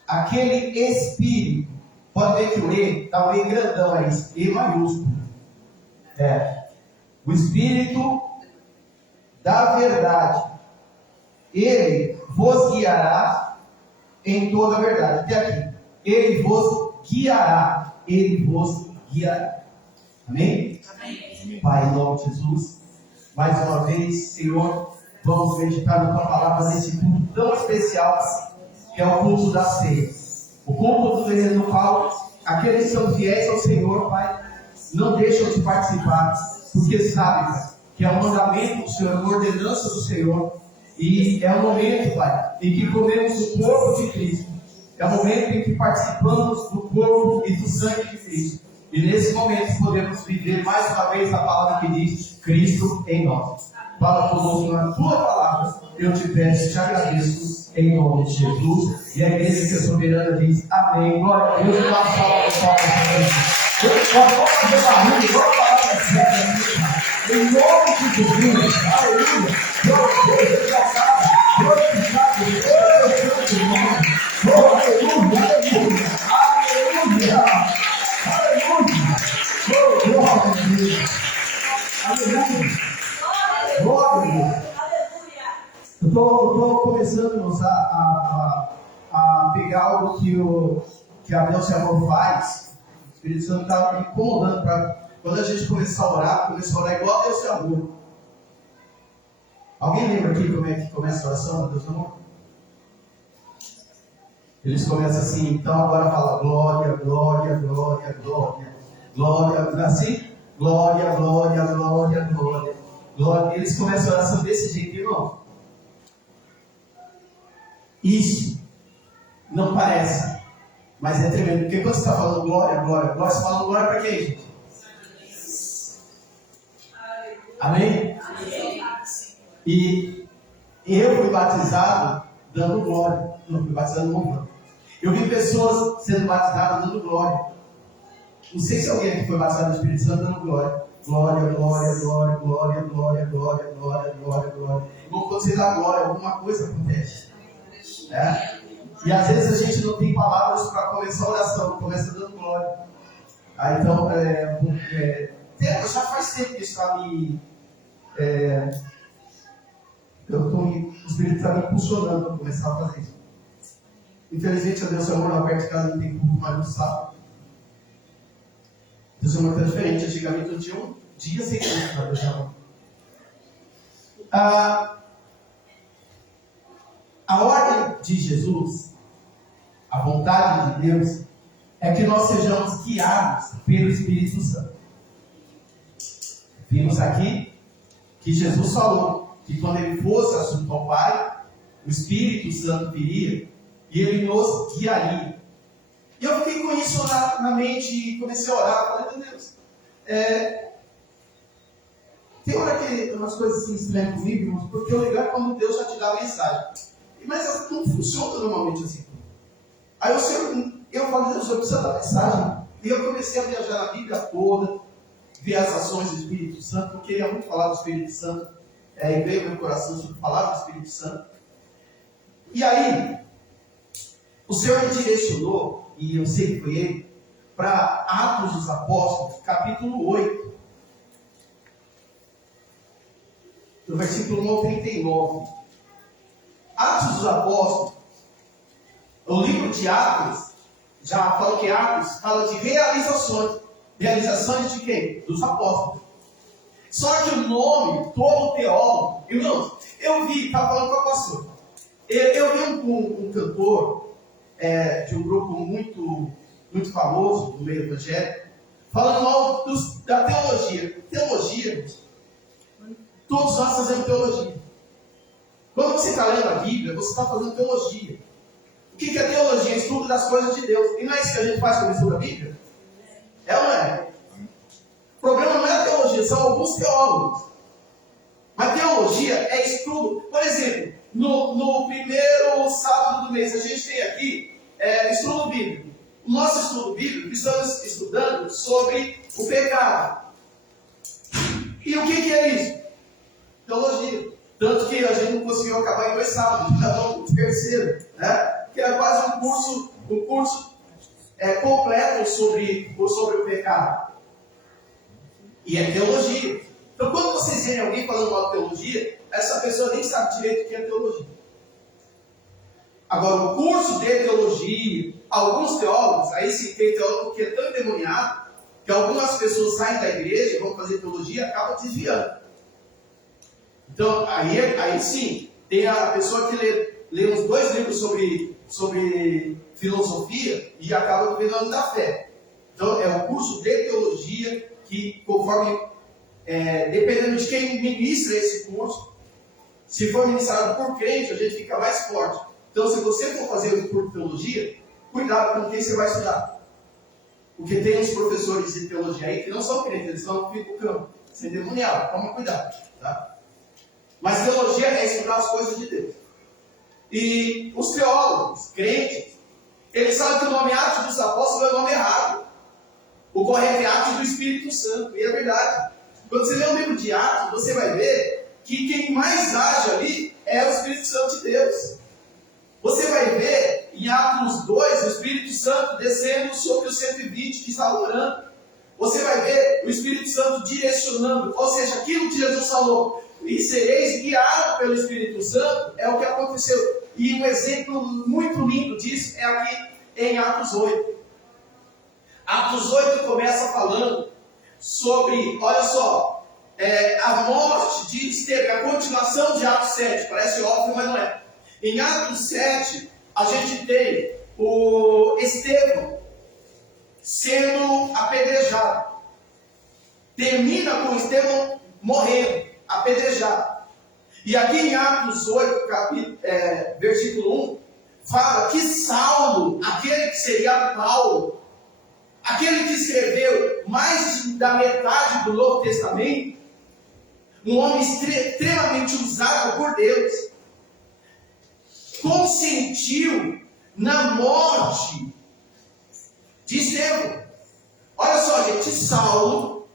aquele Espírito, pode ver que o E está um E grandão aí, E maiúsculo. O Espírito da verdade, ele vos guiará em toda a verdade. Até aqui. Ele vos guiará. Ele vos guiará. Amém? Amém. Pai, em nome de Jesus, mais uma vez, Senhor, vamos meditar na tua palavra nesse culto tão especial, que é o culto da ceia. O culto no qual aqueles que são fiéis ao Senhor, Pai, não deixam de participar, porque sabem, Pai, que é um mandamento do Senhor, uma ordenança do Senhor, e é o momento, Pai, em que comemos o corpo de Cristo, é o momento em que participamos do corpo e do sangue de Cristo. E nesse momento podemos viver mais uma vez a palavra que diz Cristo em nós. Fala conosco na tua palavra, eu te peço e te agradeço em nome de Jesus. E a igreja que é soberana diz amém. Glória a Deus. Uma salva de palmas para Jesus. Vamos fazer barulho, vamos falar da fé. Em nome de Jesus. Aleluia. Glória a Deus. Exaltado. Glorificado. Aleluia. Aleluia. Aleluia. Glória a Deus. Aleluia. Glória a Deus. Eu estou começando a pegar algo que a Deus Senhor faz. O Espírito Santo está me incomodando para quando a gente começar a orar igual a Deus Senhor. Alguém lembra aqui como é que começa a oração, Deus Senhor? Eles começam assim, então agora fala glória, glória, glória, glória. Glória, assim? Glória, glória, glória, glória. Glória. Eles começam a oração desse jeito, irmão. Isso não parece, mas é tremendo. Porque quando você está falando glória, glória, glória, você está falando glória para quem, gente? Amém? E eu fui batizado dando glória. Não fui batizado louvando. Eu vi pessoas sendo batizadas dando glória. Não sei se alguém aqui foi batizado no Espírito Santo dando glória. Glória, glória, glória, glória, glória, glória, glória, glória, glória. Irmão, quando você dá glória, alguma coisa acontece. E às vezes a gente não tem palavras para começar a oração, começa dando glória. Então, já faz tempo que está me. O Espírito está me impulsionando para começar a fazer isso. Infelizmente, a Deus Senhor, na perto de casa não tem culto mais no sábado. Deus Senhor está diferente. Antigamente eu tinha um dia sem culto para Deus Senhor. A ordem de Jesus, a vontade de Deus, é que nós sejamos guiados pelo Espírito Santo. Vimos aqui que Jesus falou que quando ele fosse assunto ao Pai, o Espírito Santo viria e ele nos guiaria. E eu fiquei com isso na mente e comecei a orar. Falei, meu Deus, tem hora que umas coisas assim estranhas comigo, irmãos, porque o legal é quando Deus já te dá a mensagem. Mas não funciona normalmente assim. Aí eu falei, Deus, eu preciso da mensagem. E eu comecei a viajar na Bíblia toda, ver as ações do Espírito Santo. Eu queria muito falar do Espírito Santo. E veio ao meu coração sobre falar do Espírito Santo. E aí, o Senhor me direcionou, e eu sei que foi Ele, para Atos dos Apóstolos, capítulo 8. Do versículo 1 ao 39. Atos dos Apóstolos, o livro de Atos, já fala que Atos fala de realizações. Realizações de quem? Dos apóstolos. Só que o nome, todo teólogo, irmãos, eu vi, estava falando com a pastora, eu vi um cantor de um grupo muito, muito famoso no meio evangélico, falando mal da teologia. Teologia, todos nós fazemos teologia. Quando você está lendo a Bíblia, você está fazendo teologia. O que é teologia? Estudo das coisas de Deus. E não é isso que a gente faz quando estuda a Bíblia? É ou não é? O problema não é a teologia, são alguns teólogos. Mas teologia é estudo. Por exemplo, no primeiro sábado do mês, a gente tem aqui estudo bíblico. O nosso estudo bíblico, estamos estudando sobre o pecado. E o que é isso? Teologia. Tanto que a gente não conseguiu acabar em 2 sábados, já estamos no terceiro, né? Que é quase um curso completo sobre o pecado. E é teologia. Então, quando vocês verem alguém falando mal de teologia, essa pessoa nem sabe direito o que é teologia. Agora, o curso de teologia, alguns teólogos, aí sim tem teólogo que é tão endemoniado, que algumas pessoas saem da igreja, vão fazer teologia e acabam desviando. Então, aí sim, tem a pessoa que lê uns 2 livros sobre filosofia e acaba duvidando da fé. Então, é um curso de teologia que, conforme, dependendo de quem ministra esse curso, se for ministrado por crente, a gente fica mais forte. Então, se você for fazer um curso de teologia, cuidado com quem você vai estudar. Porque tem uns professores de teologia aí que não são crentes, eles estão no campo, sem demoniado. Toma cuidado, tá? Mas teologia é estudar as coisas de Deus. E os teólogos, crentes, eles sabem que o nome Atos dos Apóstolos é o nome errado. O correto é Atos do Espírito Santo. E é verdade. Quando você lê o livro de Atos, você vai ver que quem mais age ali é o Espírito Santo de Deus. Você vai ver em Atos 2 o Espírito Santo descendo sobre os 120 que estavam orando. Você vai ver o Espírito Santo direcionando. Ou seja, aquilo que Jesus falou, e sereis guiados pelo Espírito Santo, é o que aconteceu. E um exemplo muito lindo disso é aqui em Atos 8. Atos 8 começa falando sobre, olha só, a morte de Estevão, a continuação de Atos 7. Parece óbvio, mas não é. Em Atos 7, a gente tem o Estevão sendo apedrejado. Termina com Estevão morrendo, apedrejado. E aqui em Atos 8, versículo 1, fala que Saulo, aquele que seria Paulo, aquele que escreveu mais da metade do Novo Testamento, um homem extremamente usado por Deus, consentiu na morte de Estevão. Olha só, gente, Saulo,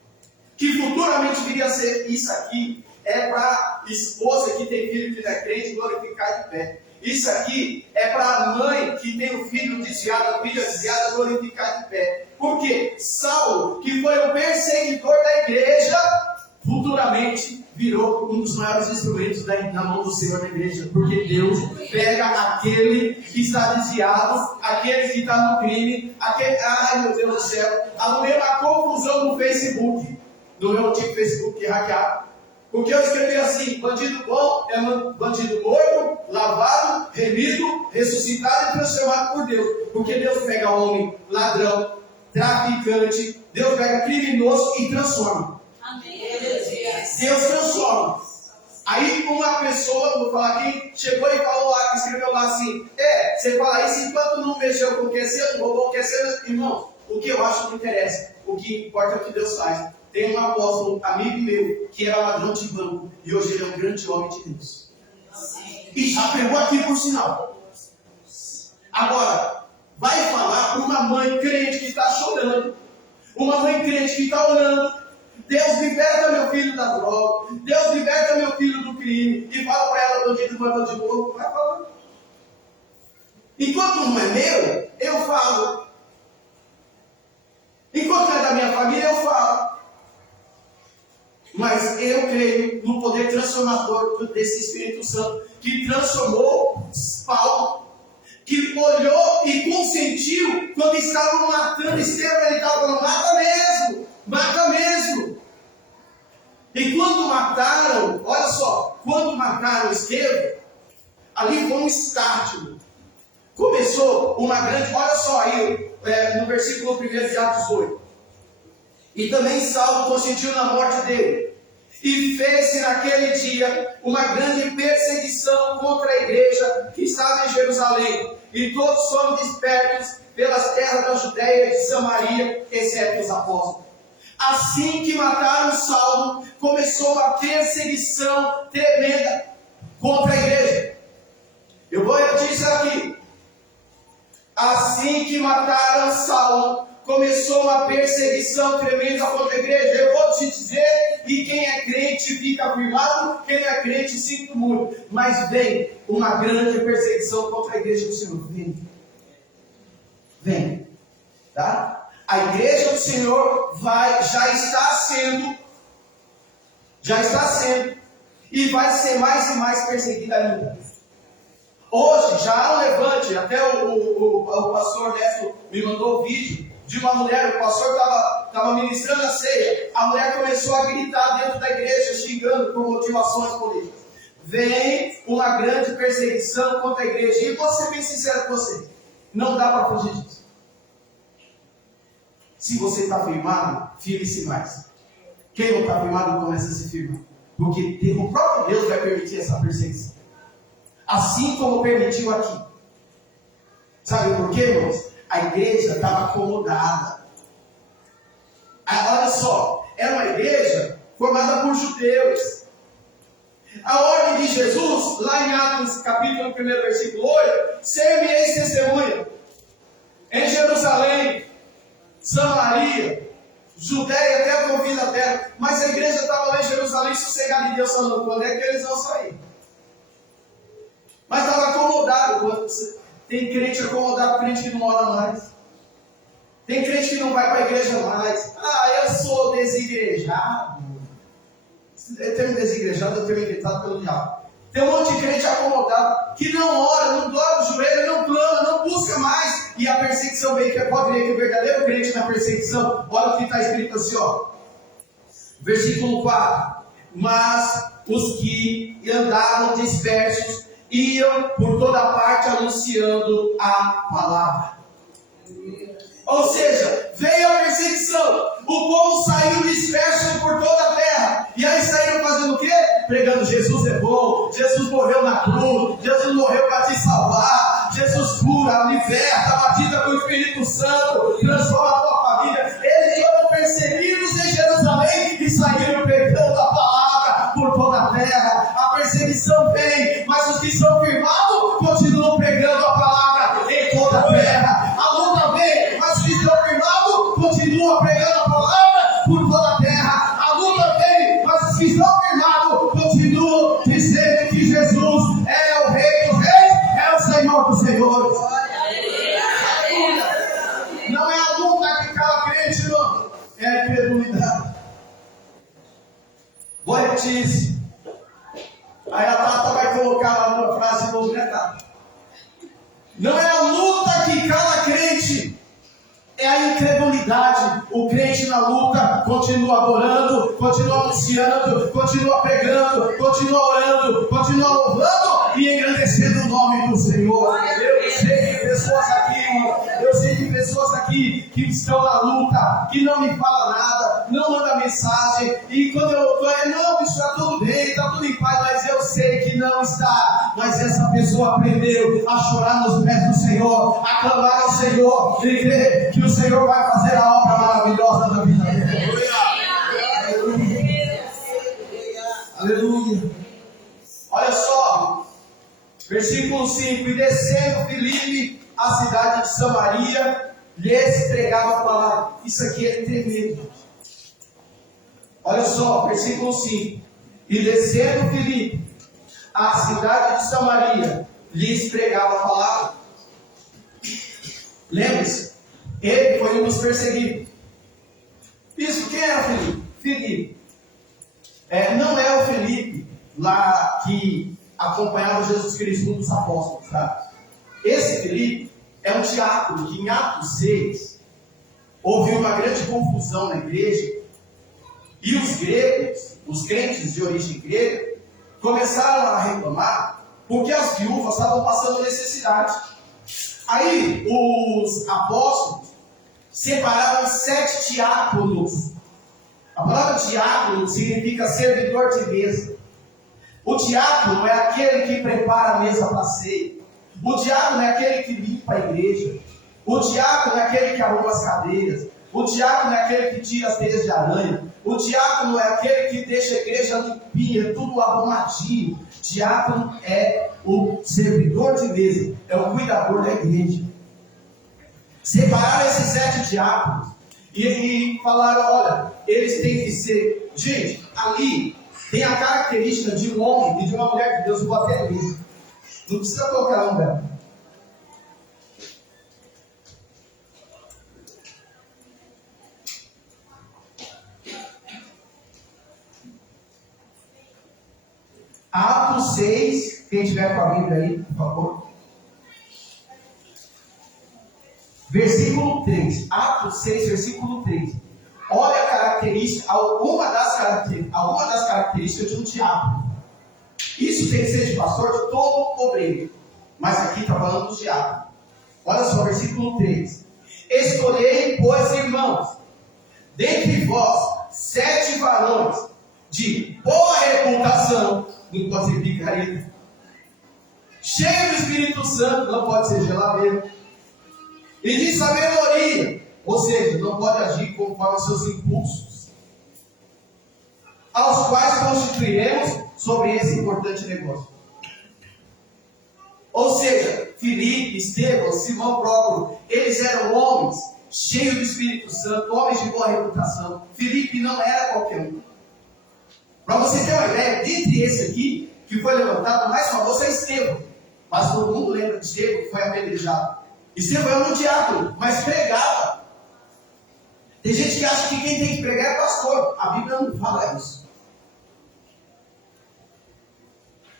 que futuramente viria a ser isso aqui, é para a esposa que tem filho que não é crente glorificar de pé. Isso aqui é para a mãe que tem um filho desviado, a filha desviada, glorificar de pé. Por quê? Saulo, que foi o perseguidor da igreja, futuramente virou um dos maiores instrumentos na mão do Senhor na igreja. Porque Deus pega aquele que está desviado, aquele que está no crime, ai meu Deus do céu, a confusão no Facebook, no meu antigo Facebook hackeado. Porque eu escrevi assim: bandido bom é bandido morto, lavado, remido, ressuscitado e transformado por Deus. Porque Deus pega homem, ladrão, traficante, Deus pega criminoso e transforma. Amém. Deus transforma. Aí uma pessoa, vou falar aqui, chegou e falou lá, escreveu lá assim: você fala isso enquanto não mexeu com o que é seu, roubou o que é seu, irmão. O que eu acho não interessa. O que importa é o que Deus faz. Tem um apóstolo, amigo meu, que era ladrão de banco, e hoje ele é um grande homem de Deus. E já pegou aqui por sinal. Agora, vai falar para uma mãe crente que está chorando, uma mãe crente que está orando: Deus liberta meu filho da droga, Deus liberta meu filho do crime, e fala para ela: bandido não é bandido louco. Vai falando. Enquanto não é meu, eu falo. Enquanto não é da minha família, eu falo. Mas eu creio no poder transformador desse Espírito Santo, que transformou Paulo, que olhou e consentiu quando estavam matando Estevão. Ele estava falando: mata mesmo, mata mesmo. E quando mataram, olha só, quando mataram Estevão, ali foi um estático. Começou uma grande, olha só aí, no versículo 1 de Atos 8. E também Saulo consentiu na morte dele. E fez-se naquele dia uma grande perseguição contra a igreja que estava em Jerusalém. E todos foram dispersos pelas terras da Judéia e de Samaria, exceto os apóstolos. Assim que mataram Saulo, começou uma perseguição tremenda contra a igreja. Eu vou repetir isso aqui. Assim que mataram Saulo, começou uma perseguição tremenda contra a igreja. Eu vou te dizer que quem é crente fica firmado, quem é crente sinto muito. Mas vem uma grande perseguição contra a igreja do Senhor. Vem. Tá? A igreja do Senhor já está sendo, e vai ser mais e mais perseguida ainda. Hoje já há um levante, até o pastor Neto me mandou um vídeo de uma mulher, o pastor estava ministrando a ceia, a mulher começou a gritar dentro da igreja, xingando por motivações políticas. Vem uma grande perseguição contra a igreja, e vou ser bem sincero com você, não dá para fugir disso. Se você está firmado, firme-se mais. Quem não está firmado começa a se firmar, porque o próprio Deus vai permitir essa perseguição, assim como permitiu aqui. Sabe por quê, irmãos? A igreja estava acomodada. Olha só, era uma igreja formada por judeus. A ordem de Jesus, lá em Atos capítulo 1, versículo 8, ser-me-eis testemunha em Jerusalém, Samaria, Judéia, até a confins da terra. Mas a igreja estava lá em Jerusalém, sossegada, e Deus falando, quando é que eles vão sair? Mas estava acomodado. Tem crente acomodado, crente que não ora mais. Tem crente que não vai para a igreja mais. Eu sou desigrejado. Eu tenho desigrejado, eu tenho inventado pelo diabo. Tem um monte de crente acomodado, que não ora, não dobra o joelho, não clama, não busca mais. E a perseguição vem, que pode ver que o verdadeiro crente na perseguição, olha o que está escrito assim, ó. Versículo 4. Mas os que andavam dispersos iam por toda parte anunciando a palavra. Ou seja, veio a perseguição, o povo saiu disperso por toda a terra, e aí saíram fazendo o quê? Pregando: Jesus é bom, Jesus morreu na cruz, Jesus morreu para te salvar, Jesus cura, liberta, batida com o Espírito Santo, transforma a tua família. Eles foram perseguidos em Jerusalém e saíram pregando a palavra por toda a terra. A perseguição vem, mas os que são firmados continuam pregando a palavra em toda a terra. A luta vem, mas os que estão firmados continuam pregando a palavra por toda a terra. A luta vem, mas os que estão firmados continuam dizendo que Jesus é o Rei dos Reis, é o Senhor dos Senhores. Não é a luta que cala crente, não. É a incredulidade. Vou repetir isso. Aí a Tata vai colocar lá uma frase novo, né, Tata? Não é a luta que cala crente, é a incredulidade. O crente na luta continua adorando, continua anunciando, continua pregando, continua orando, continua louvando e engrandecendo o nome do Senhor. Eu sei que pessoas aqui, irmão, eu sei de pessoas aqui que estão na luta, que não me falam nada, não mandam mensagem, e quando eu estou aí, não, está tudo bem, está tudo em paz, mas eu sei que não está. Mas essa pessoa aprendeu a chorar nos pés do Senhor, a clamar ao Senhor, e crer que o Senhor vai fazer a obra maravilhosa da vida dele. Aleluia. Olha só, versículo 5: e descendo Filipe à cidade de Samaria, lhes pregava a palavra. Isso aqui é tremendo. Olha só, versículo 5: e descendo Filipe à cidade de Samaria, lhes pregava a palavra. Lembre-se, ele foi um dos perseguidos. Isso, quem era Filipe? Filipe. Não é o Filipe lá que acompanhava Jesus Cristo, um dos apóstolos, tá? Esse Filipe é um diácono que em Atos 6 houve uma grande confusão na igreja, e os gregos, os crentes de origem grega, começaram a reclamar porque as viúvas estavam passando necessidade. Aí os apóstolos separaram 7 diáconos. A palavra diácono significa servidor de mesa. O diácono é aquele que prepara a mesa para a ceia. O diácono é aquele que limpa a igreja. O diácono é aquele que arruma as cadeiras. O diácono é aquele que tira as teias de aranha. O diácono é aquele que deixa a igreja limpinha, tudo arrumadinho. Diácono é o servidor de mesa, é o cuidador da igreja. Separaram esses 7 diáconos e falaram, olha, eles têm que ser... Gente, ali tem a característica de um homem e de uma mulher de Deus. Eu vou até ler. Não precisa colocar um velho. Atos 6, quem tiver com a Bíblia aí, por favor. Versículo 3. Atos 6, versículo 3. Olha a característica, alguma das características de um diácono. Isso tem que ser de pastor, de todo obreiro. Mas aqui está falando dos diáconos. Olha só, versículo 3. Escolhei, pois, irmãos, dentre vós 7 varões de boa reputação, não pode ser picareta, cheio do Espírito Santo, não pode ser geladeiro, e de sabedoria, ou seja, não pode agir conforme os seus impulsos, aos quais constituiremos sobre esse importante negócio. Ou seja, Filipe, Estevão, Simão Prócoro, eles eram homens cheios do Espírito Santo, homens de boa reputação. Filipe não era qualquer um. Para você ter uma ideia, dentre esse aqui, que foi levantado, o mais famoso é Estevão. Mas todo mundo lembra de Estevão, que foi apedrejado. Estevão era um diácono, mas pregava. Tem gente que acha que quem tem que pregar é pastor. A Bíblia não fala isso.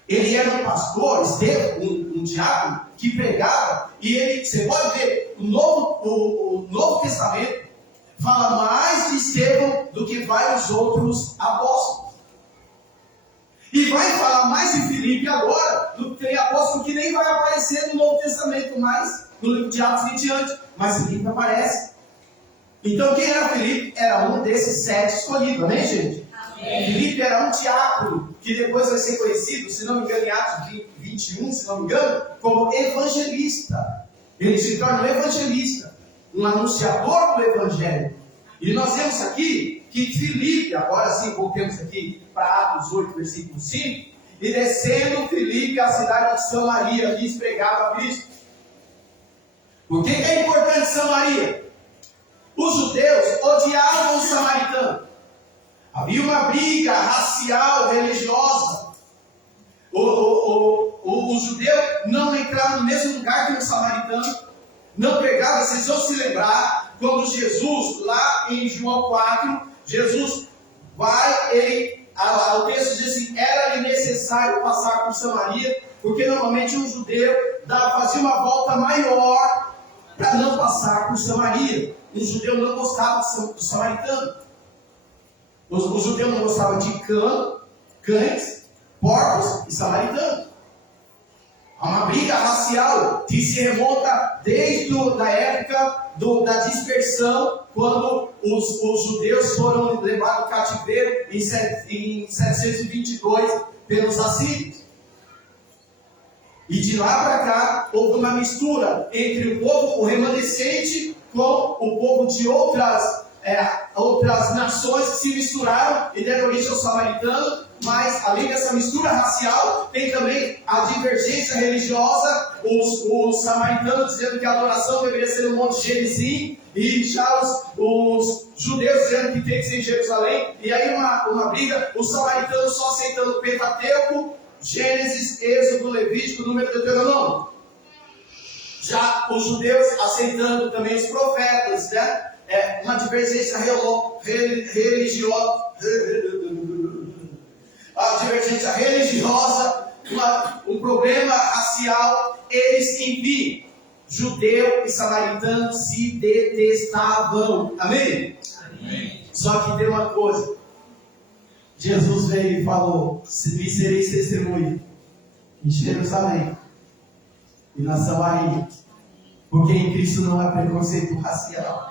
Ele era um pastor, Estevão, um diácono, que pregava. E ele, você pode ver, o Novo Testamento fala mais de Estevão do que vários outros apóstolos. E vai falar mais de Filipe agora do que tem apóstolo que nem vai aparecer no Novo Testamento mais, no livro de Atos e diante. Mas Filipe aparece. Então quem era Filipe? Era um desses 7 escolhidos, amém, gente? Amém. Filipe era um diácono, que depois vai ser conhecido, se não me engano, em Atos 21, se não me engano, como evangelista. Ele se torna um evangelista, um anunciador do evangelho. E nós vemos aqui que Filipe, agora sim, voltemos aqui para Atos 8, versículo 5, e descendo Filipe à cidade de Samaria, lhes pregava Cristo. Por que é importante Samaria? Os judeus odiavam os samaritanos. Havia uma briga racial, religiosa. O judeu não entrava no mesmo lugar que o samaritano, não pregava. Vocês vão se lembrar, quando Jesus, lá em João 4, Jesus vai, o texto diz assim, era-lhe necessário passar por Samaria, porque normalmente um judeu fazia uma volta maior para não passar por Samaria. O judeu não gostava do samaritano. O judeu não gostava de cães, porcos e samaritanos. Há uma briga racial que se remonta desde a época da dispersão, quando os judeus foram levados ao cativeiro em 722 pelos assírios. E de lá para cá houve uma mistura entre o povo, o remanescente, com o povo de outras nações que se misturaram e deram origem ao samaritano. Mas além dessa mistura racial, tem também a divergência religiosa, os samaritanos dizendo que a adoração deveria ser no Monte Gerizim, e já os judeus dizendo que tem que ser em Jerusalém. E aí uma briga, os samaritanos só aceitando o Pentateuco, Gênesis, Êxodo, Levítico, Número, Deuteronômio. Já os judeus aceitando também os profetas, né? Uma divergência religiosa, um problema racial. Eles, enfim, judeu e samaritano se detestavam. Amém? Amém. Só que tem uma coisa. Jesus veio e falou: me sereis testemunha em Jerusalém e na Samaria, porque em Cristo não há preconceito racial.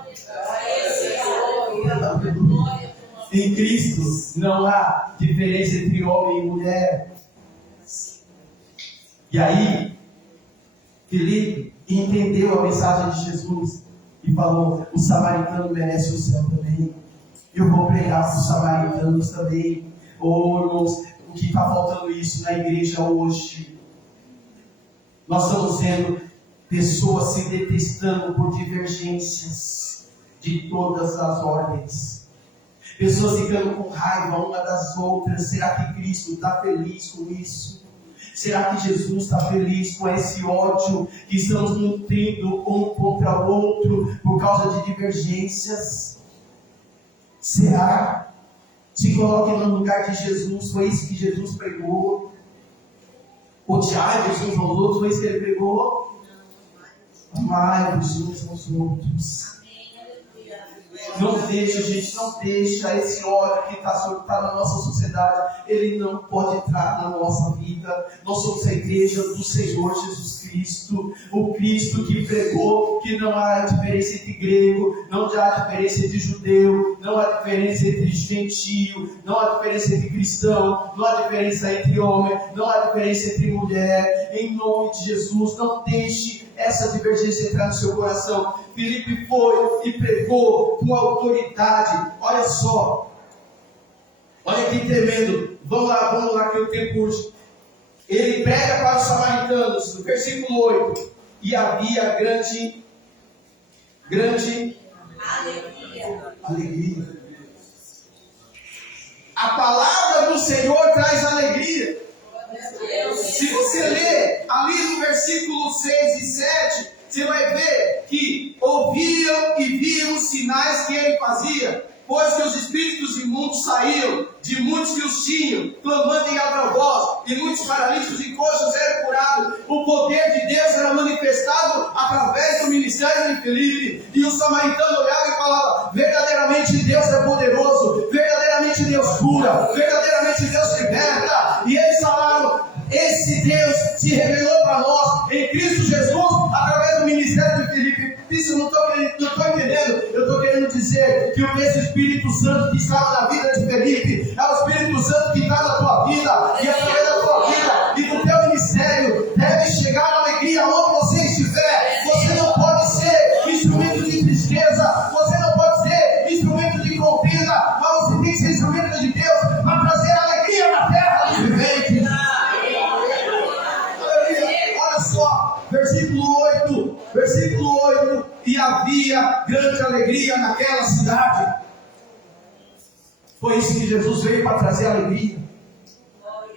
Em Cristo não há diferença entre homem e mulher. E aí, Filipe entendeu a mensagem de Jesus e falou: o samaritano merece o céu também. Eu vou pregar para os samaritanos também. Irmãos, o que está faltando isso na igreja hoje? Nós estamos vendo Pessoas se detestando por divergências de todas as ordens. Pessoas ficando com raiva uma das outras. Será que Cristo está feliz com isso? Será que Jesus está feliz com esse ódio que estamos nutrindo um contra o outro por causa de divergências? Será? Se coloque no lugar de Jesus. Foi isso que Jesus pregou. Odiar Jesus aos outros, foi isso que ele pregou. Amai-vos uns aos outros. Não deixa, gente, não deixa esse ódio que está na nossa sociedade, ele não pode entrar na nossa vida. Nós somos a igreja do Senhor Jesus Cristo, o Cristo que pregou que não há diferença entre grego, não há diferença entre judeu, não há diferença entre gentio, não há diferença entre cristão, não há diferença entre homem, não há diferença entre mulher. Em nome de Jesus, não deixe essa divergência entrar no seu coração. Filipe foi e pregou com autoridade. Olha só, olha que tremendo. Vamos lá que o tempo urge. Ele prega para os samaritanos, no versículo 8. E havia grande alegria. A palavra do Senhor traz alegria. Se você ler ali no versículo 6 e 7, você vai ver que ouviam e viam os sinais que ele fazia, pois que os espíritos imundos saíam de muitos que os tinham, clamando em alta voz, e muitos paralíticos e coxos eram curados. O poder de Deus era manifestado através do ministério de Filipe, e o samaritano olhava e falava: verdadeiramente Deus é poderoso, verdadeiramente Deus cura, verdadeiramente Deus liberta. E eles falaram: esse Deus se revelou para nós em Cristo Jesus através do ministério de Filipe. Isso não estou entendendo. Eu estou querendo dizer que o mesmo Espírito Santo que estava na vida de Filipe é o Espírito Santo que está na tua vida, e através da tua vida e do teu ministério deve chegar a alegria onde você estiver. Você não pode ser instrumento de tristeza, você não pode ser instrumento de contenda, mas você tem que ser instrumento de Deus para trazer alegria na terra dos viventes. Olha só, versículo 8, e havia grande alegria naquela cidade. Foi isso que Jesus veio para trazer alegria.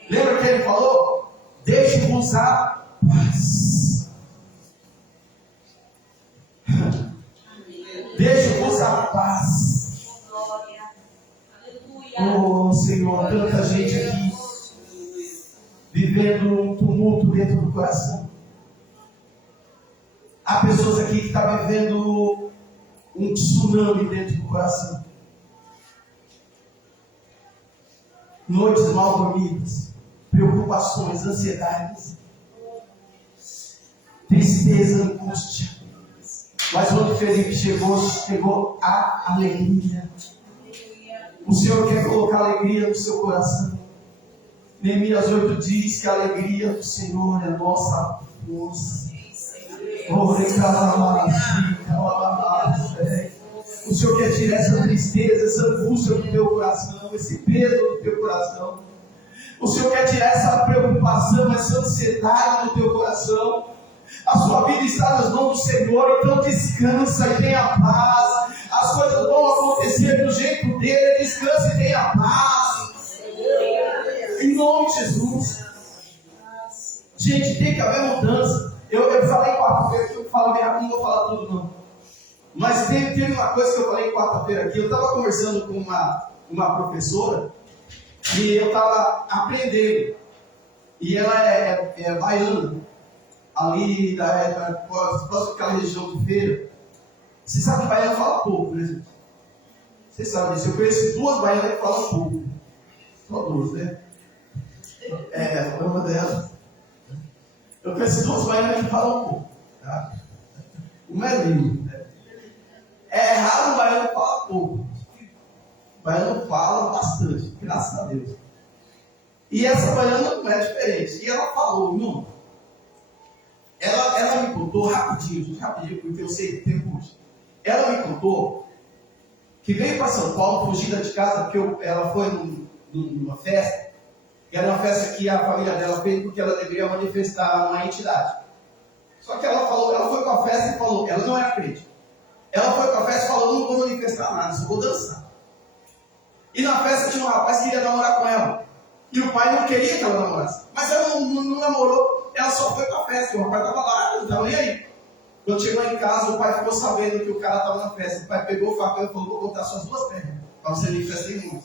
Lembra que ele falou? Deixe-vos a paz. Deixe-vos a paz. Oh Senhor, tanta gente aqui vivendo um tumulto dentro do coração. Há pessoas aqui que estão vivendo um tsunami dentro do coração. Noites mal dormidas, preocupações, ansiedades, tristeza, angústia. Mas quando Felipe chegou a alegria. O Senhor quer colocar alegria no seu coração. Neemias 8 diz que a alegria do Senhor é a nossa força. O Senhor quer tirar essa tristeza, essa angústia do teu coração, esse peso do teu coração. O Senhor quer tirar essa preocupação, essa ansiedade do teu coração. A sua vida está nas mãos do Senhor, então descansa e tenha paz. As coisas vão acontecer do jeito dele, descansa e tenha paz. Em nome de Jesus. Gente, tem que haver mudança. Eu falei quarta-feira que eu falo bem rápido, não vou falar tudo não. Mas teve uma coisa que eu falei quarta-feira aqui. Eu estava conversando com uma professora e eu estava aprendendo. E ela é baiana, ali próximo daquela região de Feira. Você sabe que baiano fala pouco, né, gente? Você sabe disso. Eu conheço duas baianas que falam pouco. Só duas, né? Foi uma delas. Eu conheço duas baianas que falam pouco. Tá? Uma é lindo. É raro o baiano falar pouco. O baiano fala bastante, graças a Deus. E essa baiana não é diferente. E ela falou, não. Ela me contou rapidinho, porque eu sei que tem hoje. Ela me contou que veio para São Paulo, fugida de casa, porque ela foi numa festa. E era uma festa que a família dela fez porque ela deveria manifestar uma entidade. Só que ela foi com a festa e falou, ela não era crente. Ela foi com a festa e falou, não vou manifestar nada, só vou dançar. E na festa tinha um rapaz que queria namorar com ela. E o pai não queria que ela namorasse. Mas ela não namorou, ela só foi com a festa. O rapaz estava lá, não estava nem aí. Quando chegou em casa, o pai ficou sabendo que o cara estava na festa. O pai pegou o facão e falou, vou cortar suas duas pernas, para você ir em festa nenhuma.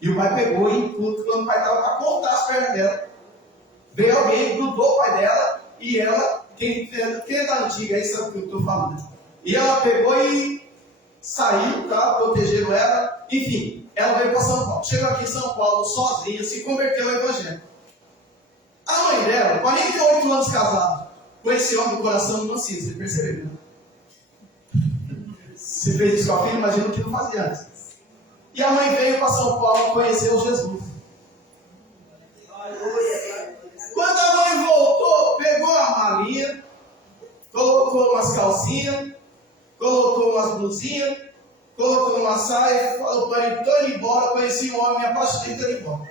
E o pai pegou e, quando o pai estava para cortar as pernas dela, veio alguém, grudou o pai dela, e ela, quem é da antiga, aí sabe o que eu estou falando. E ela pegou e saiu, tá? Protegeram ela. Enfim, ela veio para São Paulo. Chegou aqui em São Paulo sozinha, se converteu ao Evangelho. A mãe dela, 48 anos casada, com esse homem do coração macio, você percebeu, né? Você fez isso com a filha, imagina o que não fazia antes. E a mãe veio para São Paulo, conheceu Jesus. Quando a mãe voltou, pegou a malinha, colocou umas calcinhas, colocou umas blusinhas, colocou uma saia, falou para ele, estou indo embora, conheci um homem, me apaixonei, estou indo embora.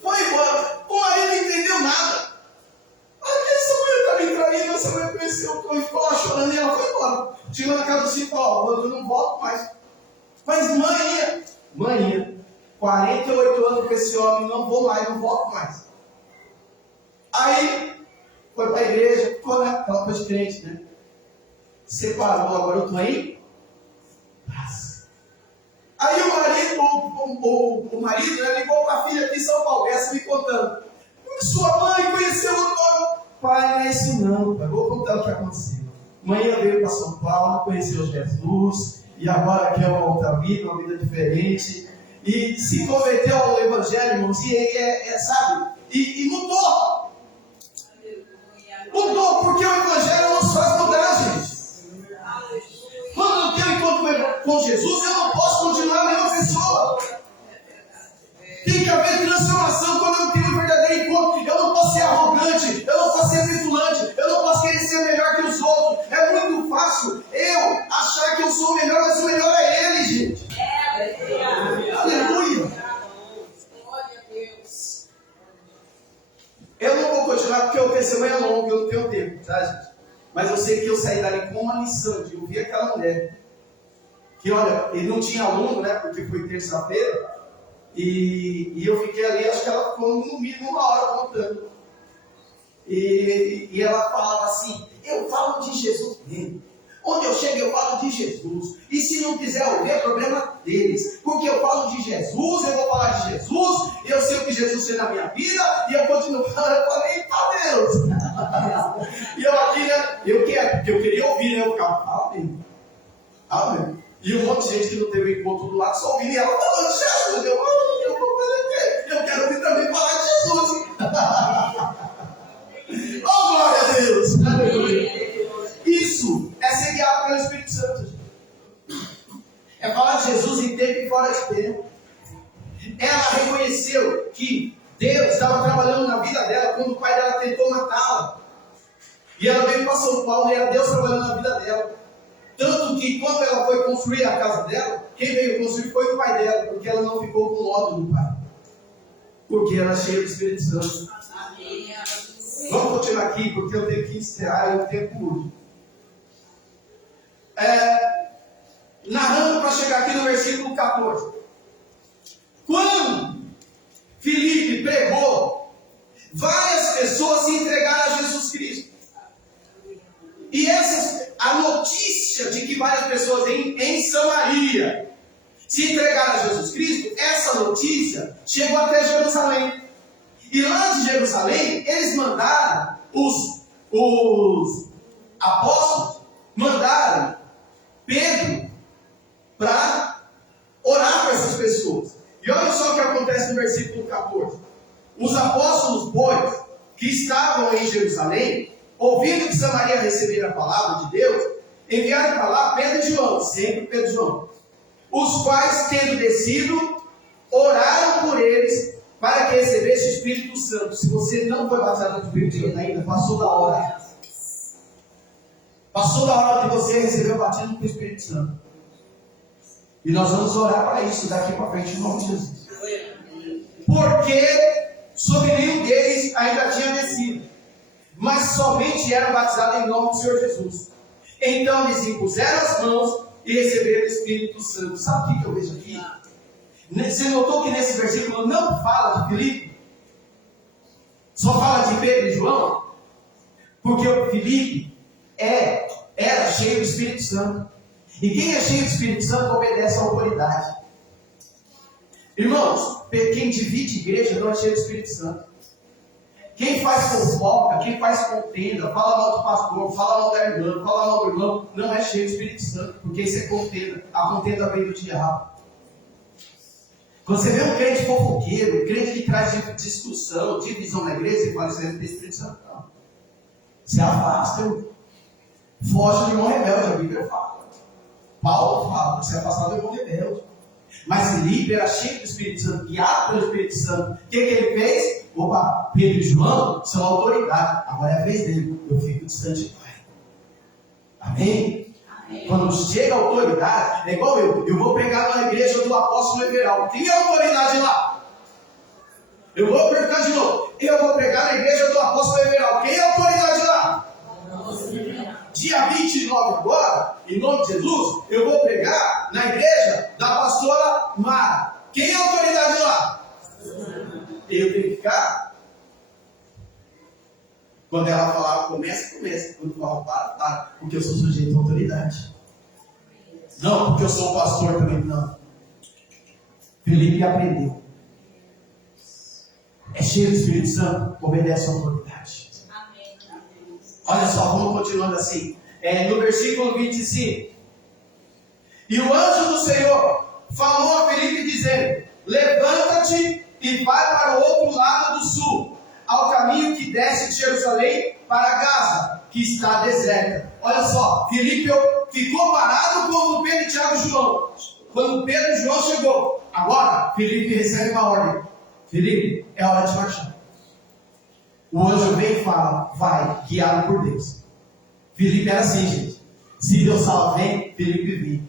Foi embora. O marido não entendeu nada. Essa mulher está me traindo, essa mulher conheceu, ficou lá chorando e ela foi embora. Tirou na cara do cinto, eu não volto mais. Mas manhã, 48 anos com esse homem, não vou mais, não volto mais. Aí, foi para a igreja, ficou, né? Aquela coisa de crente, né? Separou, agora eu estou em paz. Aí o marido né, ligou para a filha aqui em São Paulo, essa me contando. Sua mãe conheceu o dono. Pai, não é isso não, pai. Vou contar o que aconteceu. Mãe veio para São Paulo, conheceu Jesus, e agora quer uma outra vida, uma vida diferente. E se converteu ao Evangelho, irmãos, sabe? E mudou. Mudou, porque o Evangelho nos faz mudar, gente. Quando eu tenho encontro com Jesus, eu não posso continuar a mesma pessoa. Tem que haver transformação quando eu tenho um verdadeiro encontro. Eu não posso ser arrogante, eu não posso ser petulante, eu não posso querer ser melhor que os outros. É muito fácil eu achar que eu sou o melhor, mas o melhor é Ele, gente. Aleluia. Eu não vou continuar porque o testemunho é longo, eu não tenho tempo, tá, gente? Mas eu sei que eu saí dali com uma lição de ouvir aquela mulher. Que olha, ele não tinha aluno, né? Porque foi terça-feira. E eu fiquei ali, acho que ela ficou no mínimo 1 hora contando. E ela falava assim, eu falo de Jesus mesmo. Onde eu chego eu falo de Jesus. E se não quiser ouvir, é problema deles. Porque eu falo de Jesus, eu vou falar de Jesus, eu sei o que Jesus fez na minha vida, e eu continuo falando, eu falei, tá Deus. E eu aqui, né, eu queria ouvir, né, eu ficava, amém. Amém. E um monte de gente que não teve encontro do lado só ouvindo e ela falando de Jesus. Eu quero ouvir também falar de Jesus. Oh, glória a Deus! Aleluia! Isso é ser guiado pelo Espírito Santo. É falar de Jesus em tempo e fora de tempo. Ela reconheceu que Deus estava trabalhando na vida dela quando o pai dela tentou matá-la. E ela veio para São Paulo e era Deus trabalhando na vida dela. Tanto que quando ela foi construir a casa dela, quem veio construir foi o pai dela, porque ela não ficou com o ódio do pai. Porque ela é cheia do Espírito Santo. Vamos continuar aqui, porque eu tenho que encerrar e o tempo hoje. Narrando para chegar aqui no versículo 14. Quando Filipe pregou, várias pessoas se entregaram a Jesus Cristo. E a notícia de que várias pessoas em Samaria se entregaram a Jesus Cristo, essa notícia chegou até Jerusalém. E lá de Jerusalém, eles mandaram, os apóstolos, mandaram Pedro para orar para essas pessoas. E olha só o que acontece no versículo 14. Os apóstolos, pois, que estavam em Jerusalém, ouvindo que Samaria recebera a palavra de Deus, enviaram para lá Pedro e João, sempre Pedro e João, os quais, tendo descido, oraram por eles para que recebesse o Espírito Santo. Se você não foi batizado no Espírito Santo ainda, passou da hora. Passou da hora de você receber o batismo do Espírito Santo. E nós vamos orar para isso daqui para frente, em nome de Jesus. Porque sobre nenhum deles ainda tinha descido. somente eram batizados em nome do Senhor Jesus. Então eles impuseram as mãos e receberam o Espírito Santo. Sabe o que eu vejo aqui? Você notou que nesse versículo não fala de Filipe? Só fala de Pedro e João? Porque o Filipe era cheio do Espírito Santo. E quem é cheio do Espírito Santo obedece à autoridade. Irmãos, quem divide igreja não é cheio do Espírito Santo. Quem faz fofoca, quem faz contenda, fala mal do pastor, fala mal da irmã, fala mal do irmão, não é cheio do Espírito Santo, porque isso é contenda. A contenda vem do diabo. Quando você vê um crente fofoqueiro, um crente que traz discussão, divisão na igreja, você fala, isso não tem Espírito Santo, não. Se afasta, foge do irmão rebelde, a Bíblia fala. Paulo fala que se afastar do irmão rebelde. Mas Filipe era cheio do Espírito Santo, guiado pelo Espírito Santo. O que ele fez? Opa, Pedro e João são autoridade. Agora é a vez dele. Eu fico distante do Pai. Amém? Amém? Quando chega a autoridade, é igual eu vou pregar na igreja do apóstolo Everaldo. Quem é a autoridade lá? Eu vou pregar de novo. Eu vou pregar na igreja do apóstolo Everaldo. Quem é a autoridade lá? Dia 29 agora, em nome de Jesus, eu vou pregar na igreja da pastora Mara. Quem é a autoridade lá? Eu tenho que ficar. Quando ela falar, começa. Quando falar, para. Porque eu sou sujeito à autoridade. Não, porque eu sou um pastor também, não. Filipe aprendeu. É cheio do Espírito Santo, obedece à autoridade. Olha só, vamos continuando assim. No versículo 25. E o anjo do Senhor falou a Filipe dizendo: levanta-te e vai para o outro lado do sul, ao caminho que desce de Jerusalém para Gaza, que está deserta. Olha só, Filipe ficou parado quando Pedro, Tiago e João. Quando Pedro e João chegou, agora Filipe recebe uma ordem: Filipe, é hora de marchar. O anjo vem e fala: vai, guiado por Deus. Filipe era assim, gente. Se Deus fala vem, Filipe vinha.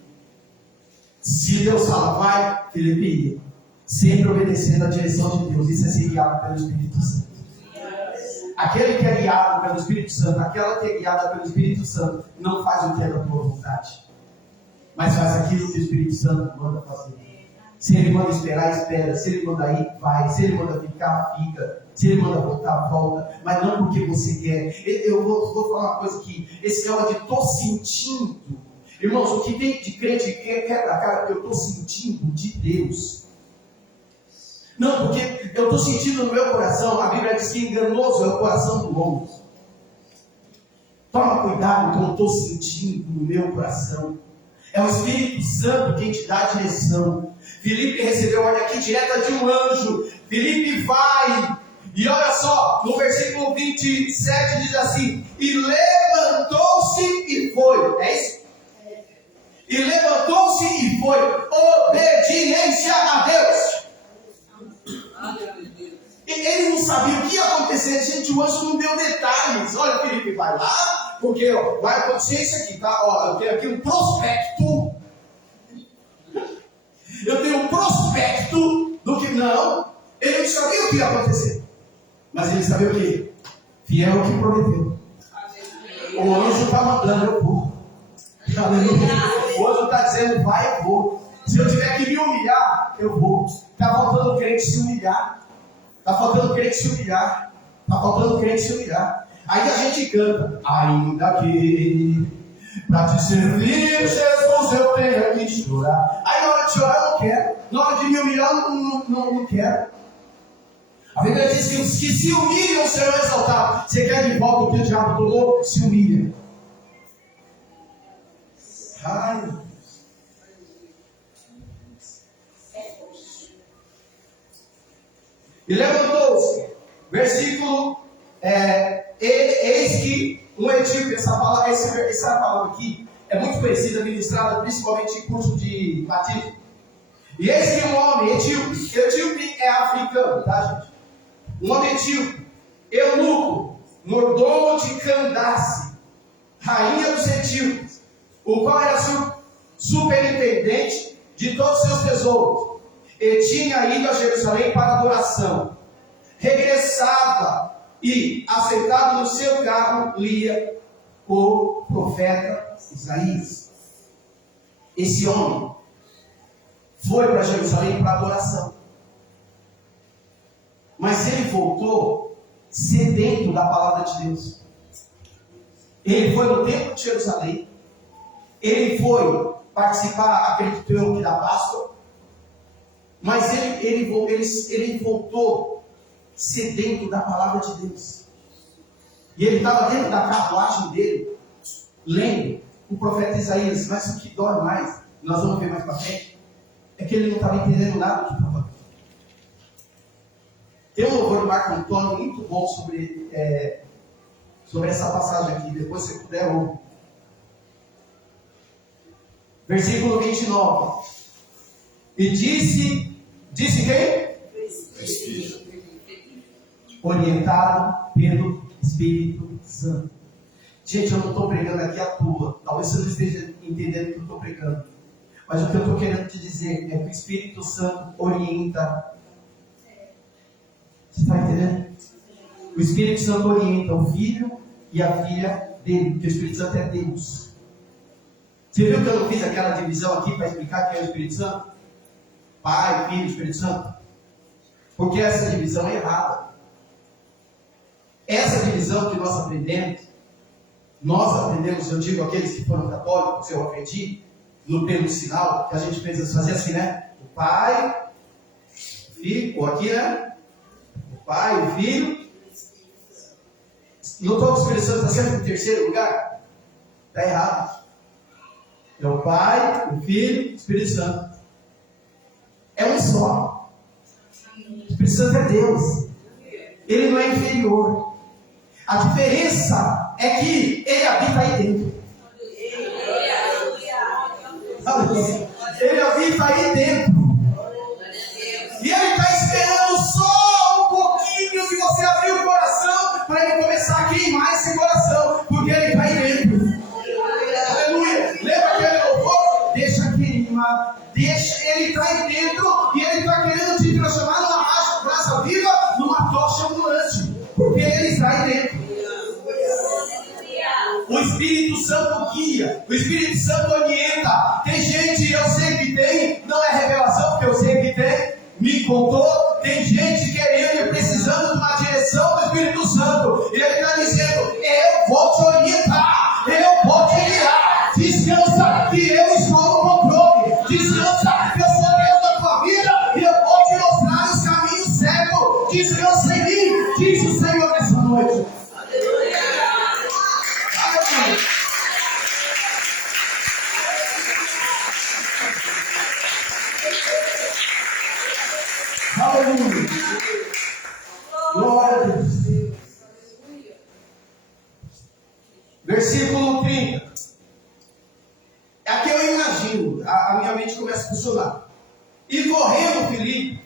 Se Deus fala vai, Filipe ia. Sempre obedecendo a direção de Deus. Isso é ser guiado pelo Espírito Santo. Aquele que é guiado pelo Espírito Santo, aquela que é guiada pelo Espírito Santo, não faz o que é da tua vontade, mas faz aquilo que o Espírito Santo manda fazer. Se ele manda esperar, espera. Se ele manda ir, vai. Se ele manda ficar, fica. Se ele manda voltar, volta. Mas não porque você quer. Eu vou falar uma coisa aqui. Esse negócio de tô sentindo. Irmãos, o que tem de crente que quebra a cara que eu estou sentindo de Deus. Não, porque eu estou sentindo no meu coração. A Bíblia diz que enganoso é o coração do homem. Toma cuidado com o que eu estou sentindo no meu coração. É o Espírito Santo quem te dá a direção. Filipe recebeu ordem aqui direta de um anjo. Filipe vai. E olha só, no versículo 27 diz assim: e levantou-se e foi. É isso? E levantou-se e foi. Obediência a Deus. E ele não sabia o que ia acontecer. Gente, o anjo não deu detalhes. Olha, Filipe, vai lá, porque vai acontecer isso aqui, tá? Ó, eu tenho aqui um prospecto. Eu tenho um prospecto do que não. Ele não sabia o que ia acontecer. Mas ele sabia o que? Fiel ao que prometeu. O anjo está mandando, eu vou. Aleluia. O anjo está dizendo, vai, eu vou. Se eu tiver que me humilhar, eu vou. Está faltando crente se humilhar. Está faltando crente se humilhar. Está faltando crente se humilhar. Aí a gente canta: ainda que para te servir, Jesus, eu tenho que chorar. Aí na hora de chorar eu não quero. Na hora de me humilhar eu não quero. A Bíblia diz que os que se humilham serão exaltados. Você quer de volta o que o diabo tomou? Se humilha. Ai. E levantou-se. Versículo. Eis que um etíope, essa palavra aqui é muito conhecida, ministrada principalmente em curso de batismo. E eis que um homem etíope é africano, tá, gente? Um homem etíope, eunuco, mordomo de Candace, rainha dos etíopes, o qual era superintendente de todos os seus tesouros, e tinha ido a Jerusalém para adoração. Regressava e, assentado no seu carro, lia o profeta Isaías. Esse homem foi para Jerusalém para adoração. Mas ele voltou sedento da palavra de Deus. Ele foi no templo de Jerusalém. Ele foi participar, acredito eu, da Páscoa. Mas ele voltou sedento da palavra de Deus. E ele estava dentro da carruagem dele, lendo o profeta Isaías. Mas o que dói mais, nós vamos ver mais para frente, é que ele não estava entendendo nada do que estava. Tem um louvor de Marco Antônio muito bom sobre essa passagem aqui. Depois, se puder, ouvir. Versículo 29. E disse quem? Orientado pelo Espírito Santo. Gente, eu não estou pregando aqui à toa. Talvez você não esteja entendendo o que eu estou pregando. Mas o que eu estou querendo te dizer é que o Espírito Santo orienta. Você está entendendo? O Espírito Santo orienta o filho e a filha dele. Porque o Espírito Santo é Deus. Você viu que eu não fiz aquela divisão aqui para explicar quem é o Espírito Santo? Pai, Filho, Espírito Santo. Porque essa divisão é errada. Essa divisão que nós aprendemos, eu digo aqueles que foram católicos, eu aprendi, pelo sinal, que a gente fazia assim, né? O Pai, o Filho, ou aqui, né? O Pai, o Filho. Notou que o Espírito Santo está sempre em terceiro lugar? Está errado. É o Pai, o Filho, o Espírito Santo. É um só. O Espírito Santo é Deus. Ele não é inferior. A diferença é que ele habita aí dentro. Ele habita aí dentro. E ele está esperando só um pouquinho de você abrir o coração para ele começar a queimar esse coração. Porque ele está aí dentro. Aleluia. Lembra aquele louvor? Deixa queimar. Ele está aí dentro e ele está querendo te transformar numa brasa viva, numa tocha ambulante. Porque ele está aí dentro. O Espírito Santo guia, o Espírito Santo orienta. Tem gente, eu sei que tem, não é revelação, porque eu sei que tem, me contou. Tem gente querendo e precisando de uma direção do Espírito Santo. E ele está dizendo: eu vou te orientar, eu vou te guiar. Descansa que eu estou no controle. Descansa que eu sou Deus da tua vida e eu vou te mostrar os caminhos certos. Descansa em mim, diz o Senhor nessa noite. Aleluia. Glória a Deus. Versículo 30. Aqui eu imagino, a minha mente começa a funcionar. E correndo Filipe,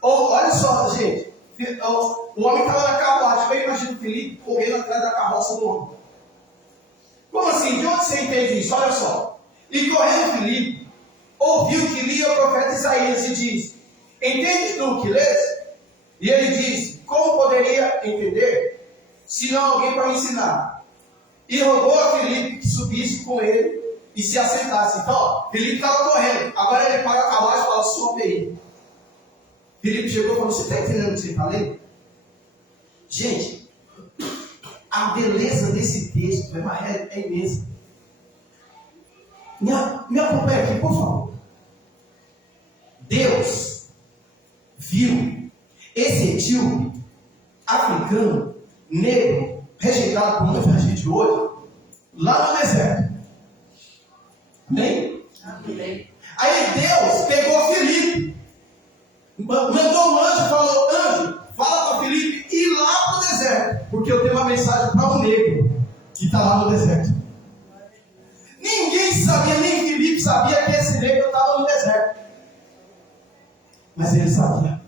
olha só, gente, o homem estava na carruagem. Eu imagino Filipe correndo atrás da carroça do homem. Como assim? De onde você entende isso? Olha só. E correndo Filipe, ouviu que lia o profeta Isaías e diz: entende tu que lês? E ele diz: como poderia entender, se não alguém para me ensinar? E rogou a Filipe que subisse com ele e se assentasse. Então, Filipe estava correndo. Agora ele para a carruagem e fala: sobe aí. Filipe chegou e falou: você está entendendo o que você está lendo? Gente, a beleza desse texto é imensa. Me acompanha aqui, por favor. Deus viu esse etíope, africano, negro, rejeitado por muita gente hoje, lá no deserto. Amém? Amém. Aí Deus pegou Filipe, mandou um anjo e falou: anjo, fala para Filipe ir lá para o deserto, porque eu tenho uma mensagem para um negro que está lá no deserto. Ninguém sabia, nem Filipe sabia que esse negro estava no deserto. Mas ele sabia.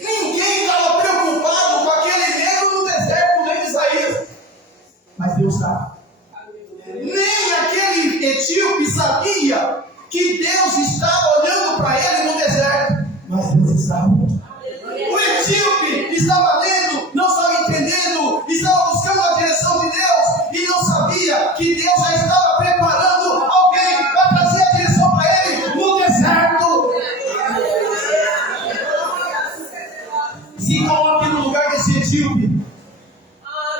Ninguém estava preocupado com aquele negro no deserto, nem Isaías. Mas Deus sabe. Nem aquele etíope sabia que Deus estava olhando para ele no deserto. Mas Deus sabe. O etíope estava lendo Se coloque no lugar desse etíope.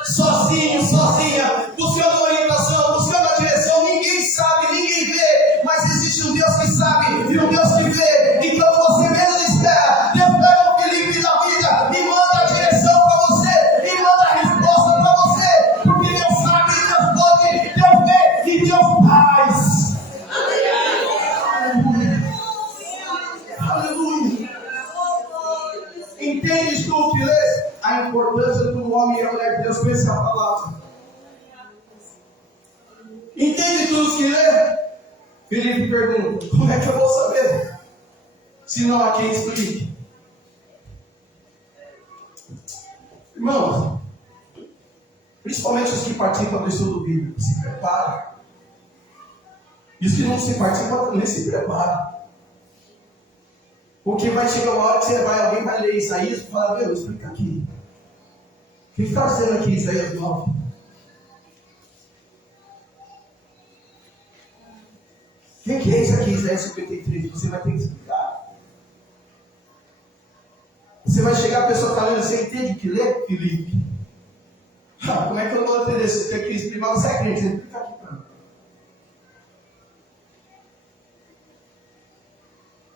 Sozinho, sozinha, buscando orientação, buscando a direção. Ninguém sabe, ninguém vê, mas existe um Deus que sabe e um Deus que vê. E quando você menos espera, Deus pega o Felipe da vida e manda a direção para você, e manda a resposta para você, porque Deus sabe, Deus pode, Deus vê e Deus faz. Aleluia. Entendes tu que lês a importância do homem e a mulher de Deus conhecer a palavra? Entende tu que lê? Felipe pergunta: como é que eu vou saber se não há quem explique? Irmãos, principalmente os que participam do estudo bíblico, se preparam. E os que não se participam também se preparam. Porque vai chegar uma hora que alguém vai ler Isaías e falar: meu, explica aqui. O que está dizendo aqui Isaías 9? O que é isso aqui, Isaías 53? Você vai ter que explicar. Você vai chegar, a pessoa está lendo, você entende o que lê, Felipe? Como é que eu vou entender? Você tem que explicar, você é crente, você explica aqui para mim.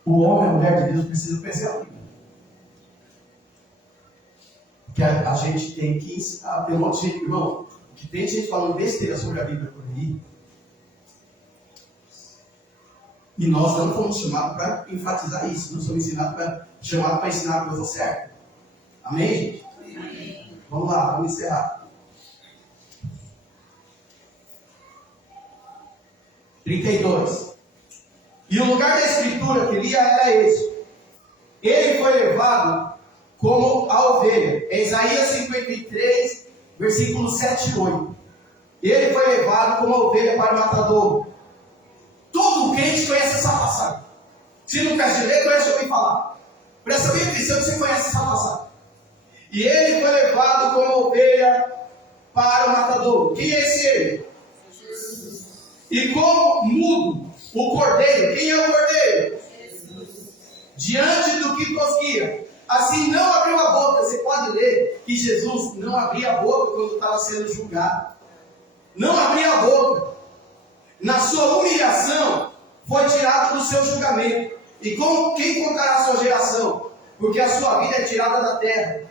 O homem e a mulher de Deus precisam conhecer a Bíblia. Porque a gente tem que ensinar. Tem um monte de gente, irmão, que tem gente falando besteira sobre a Bíblia por aí. E nós não fomos chamados para enfatizar isso. Nós somos chamados para ensinar a coisa certa. Amém, gente? Amém. Vamos lá, vamos encerrar. 32. E o lugar da escritura que lia era esse. Ele foi levado como a ovelha. É Isaías 53, versículos 7 e 8. Ele foi levado como a ovelha para o matadouro. Todo crente conhece essa passagem. Se não quer ler, conhece ouvir falar. Presta bem atenção que você conhece essa passagem. E ele foi levado como ovelha para o matadouro. Quem é esse ele? Jesus. E como mudo, o cordeiro. Quem é o cordeiro? Jesus. Diante do que tosquia. Assim não abriu a boca. Você pode ler que Jesus não abria a boca quando estava sendo julgado. Não abria a boca. Na sua humilhação, foi tirado do seu julgamento. E com quem contará a sua geração? Porque a sua vida é tirada da terra.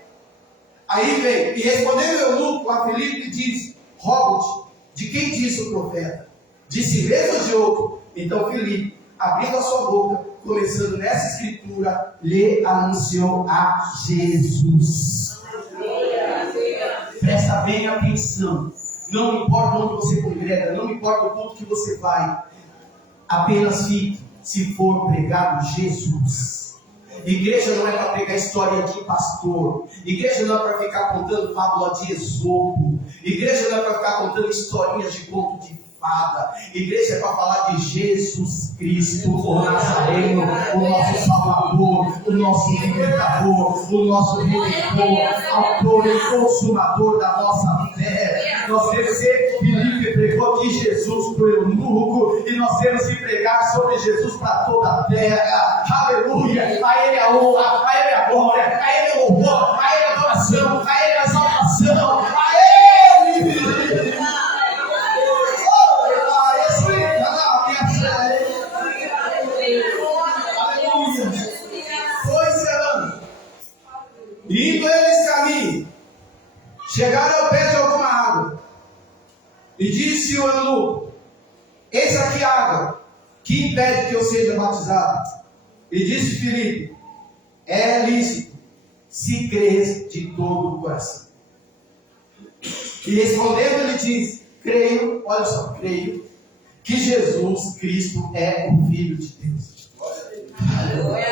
Aí vem, e respondendo eunuco a Filipe, diz: rogo-te, de quem disse o profeta? De si mesmo ou de outro? Então Filipe, abrindo a sua boca, começando nessa escritura, lhe anunciou a Jesus. Presta bem atenção. Não importa onde você congrega, não importa o ponto que você vai, apenas fique se for pregado Jesus. Igreja não é para pregar história de pastor. Igreja não é para ficar contando fábula de Esopo. Igreja não é para ficar contando historinhas de conto de fada. Igreja é para falar de Jesus Cristo, o Nazareno, o nosso Salvador, o nosso Libertador, o nosso Redentor, autor e consumador da nossa fé. Nós temos que, Filipe pregou de Jesus para o eunuco, e nós temos que pregar sobre Jesus para toda a terra. Aleluia! A Ele a honra, a Ele a glória, a Ele o louvor, a Ele a adoração, a Ele a exaltação, a Ele! Indo eles caminho, chegaram ao pé de alguma água, e disse o eunuco: eis aqui a água, que impede que eu seja batizado? E disse Filipe: é lícito, se crês de todo o coração. E respondendo ele disse: creio, olha só, creio, que Jesus Cristo é o Filho de Deus. Aleluia.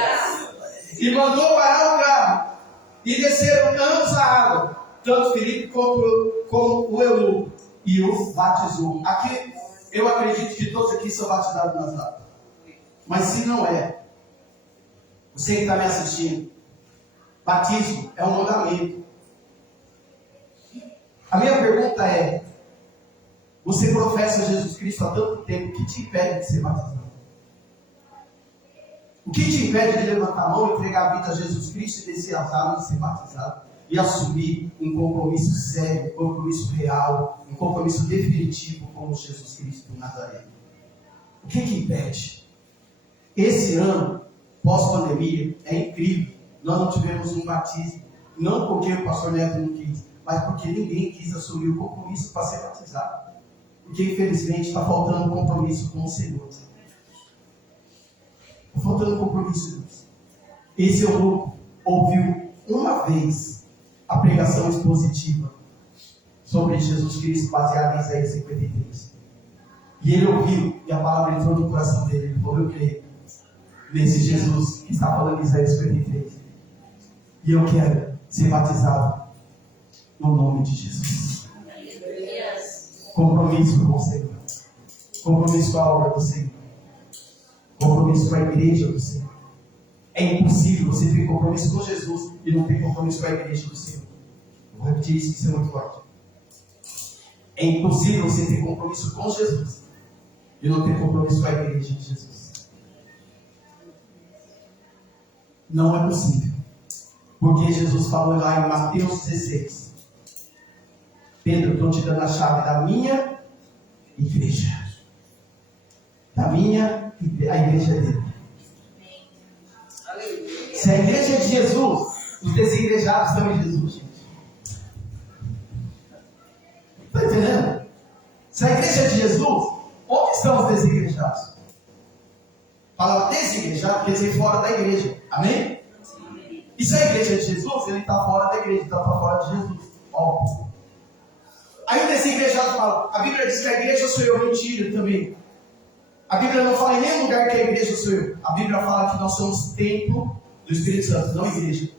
E mandou parar o carro, e desceram ambos a água, tanto Filipe como o eunuco, e o batizou. Aqui, eu acredito que todos aqui são batizados nas águas. Mas se não é, você que está me assistindo, batismo é um mandamento. A minha pergunta é: você professa Jesus Cristo há tanto tempo, que te impede de ser batizado? O que te impede de levantar a mão, entregar a vida a Jesus Cristo e descer as águas e ser batizado? E assumir um compromisso sério, um compromisso real, um compromisso definitivo com Jesus Cristo de Nazaré. O que impede? Esse ano, pós-pandemia, é incrível. Nós não tivemos um batismo. Não porque o pastor Neto não quis, mas porque ninguém quis assumir o compromisso para ser batizado. Porque, infelizmente, está faltando compromisso com o Senhor. Está faltando compromisso. Esse grupo ouviu uma vez a pregação expositiva sobre Jesus Cristo, baseada em Isaías 53. E ele ouviu, e a palavra entrou no coração dele. Ele falou: eu creio nesse Jesus que está falando em Isaías 53. E eu quero ser batizado no nome de Jesus. Compromisso com o Senhor. Compromisso com a obra do Senhor. Compromisso com a igreja do Senhor. É impossível você ter compromisso com Jesus e não ter compromisso com a igreja do Senhor. Vou repetir isso, isso é muito forte. É impossível você ter compromisso com Jesus e não ter compromisso com a igreja de Jesus. Não é possível. Porque Jesus falou lá em Mateus 16: Pedro, estou te dando a chave da minha igreja. Da minha igreja, a igreja dele. Se a igreja é de Jesus, os desigrejados são de Jesus, gente. Está entendendo? Se a igreja é de Jesus, onde estão os desigrejados? Fala desigrejado, quer dizer fora da igreja. Amém? E se a igreja é de Jesus, ele está fora da igreja, está fora de Jesus. Óbvio. Aí o desigrejado fala, a Bíblia diz que a igreja sou eu. Mentira também. A Bíblia não fala em nenhum lugar que a igreja sou eu. A Bíblia fala que nós somos templo do Espírito Santo, não igreja.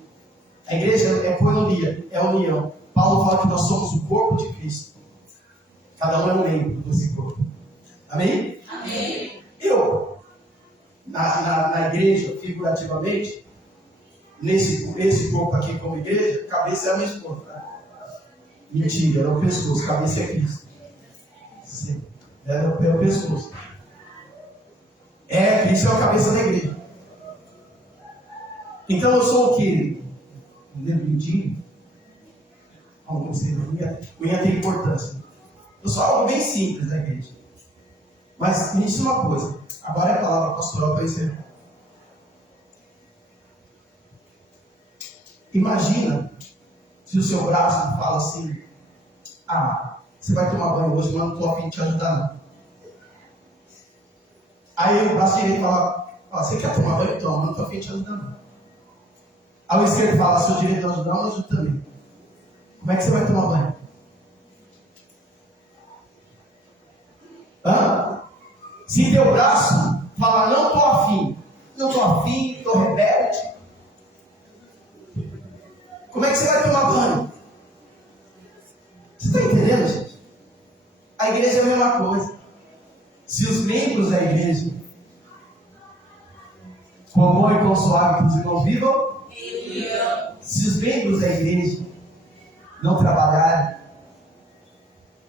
A igreja é coinonia, é união. Paulo fala que nós somos o corpo de Cristo. Cada um é um membro desse corpo. Amém? Amém. Eu, na igreja, figurativamente, esse corpo aqui como igreja, cabeça é a minha esposa. Tá? Mentira, é o pescoço, cabeça é Cristo. Sim, é o pescoço. Cristo é a cabeça da igreja. Então eu sou o quê? Lembradinho? Não sei, unha tem importância. Eu sou algo bem simples da igreja. Mas me diz uma coisa. Agora é a palavra pastoral para encerrar. Imagina se o seu braço fala assim: você vai tomar banho hoje, mas não estou a fim de te ajudar não. Aí o braço direito fala: você quer tomar banho? Toma, mas não estou a fim de te ajudar não. Aí o esquerdo fala: se o direito não ajudar, eu não ajudo também. Como é que você vai tomar banho? Se teu braço fala: não estou afim, estou rebelde, como é que você vai tomar banho? Você está entendendo, gente? A igreja é a mesma coisa. Se os membros da igreja, com amor e com suave que os irmãos vivam, se os membros da igreja não trabalharem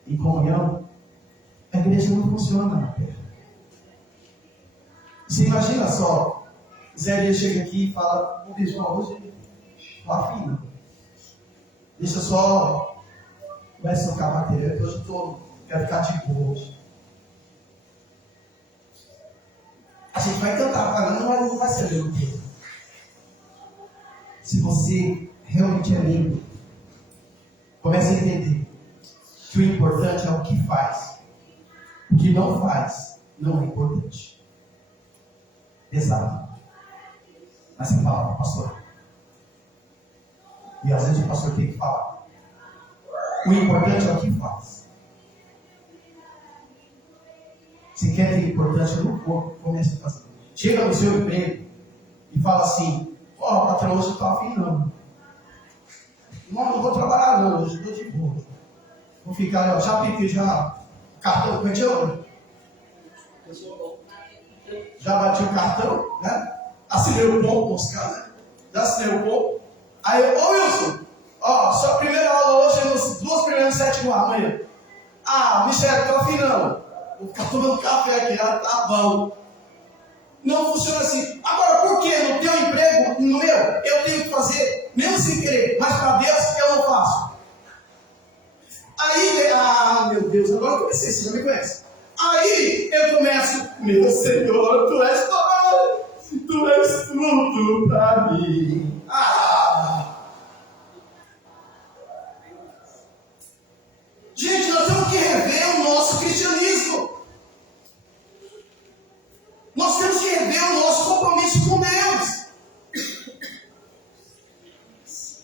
em comunhão, a igreja não funciona na terra. Você imagina só, Zé Elias chega aqui e fala: ô bispo, hoje estou afim, não. Deixa só, vai tocar a bateria, porque hoje eu quero ficar de boa hoje. A gente vai cantar, mas não vai ser o mesmo tempo. Se você realmente é membro, comece a entender que o importante é o que faz. O que não faz não é importante. Exato. Mas você fala para o pastor. E às vezes o pastor tem que falar. O importante é o que faz. Se quer ter importância no corpo, comece a fazer. Chega no seu emprego e fala assim: patrão, hoje eu estou afim não. Não vou trabalhar não, hoje estou de boa. Vou ficar, já pedi, cartão, como é que chama? Já bati o cartão, né? Assinei o ponto, Oscar, né? Já assinei o ponto. Aí, Wilson, sua primeira aula hoje é nos 2 primeiros 7 da manhã. Michel, estou afim não. Vou ficar tomando café aqui, tá bom. Não funciona assim. Agora, por que no teu emprego, no meu, eu tenho que fazer, mesmo sem querer, mas para Deus eu não faço? Aí, meu Deus, agora eu comecei, você já me conhece. Aí eu começo, meu Senhor, tu és tudo para mim. Gente, nós temos que rever o nosso cristianismo. Nós temos que rever o nosso compromisso com Deus.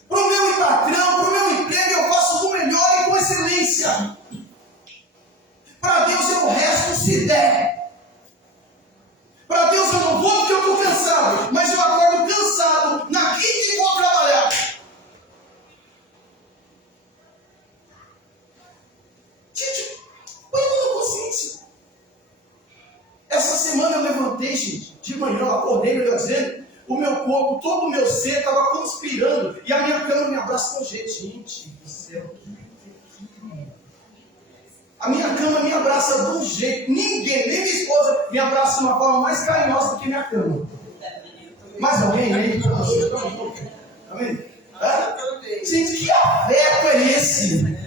Para o meu patrão, para o meu emprego, eu faço do melhor e com excelência. Para Deus eu resto se der. Para Deus eu não vou porque eu estou cansado, mas eu acordo cansado, na quinta e vou trabalhar. Gente, põe na consciência. Essa semana eu levantei, gente, de manhã, eu acordei, meu Deus, dizendo, o meu corpo, todo o meu ser estava conspirando, e a minha cama me abraça com jeito. Gente do céu, a minha cama me abraça de um jeito, ninguém, nem minha esposa, me abraça de uma forma mais carinhosa do que minha cama. Mais alguém aí? Amém? Gente, que afeto é esse?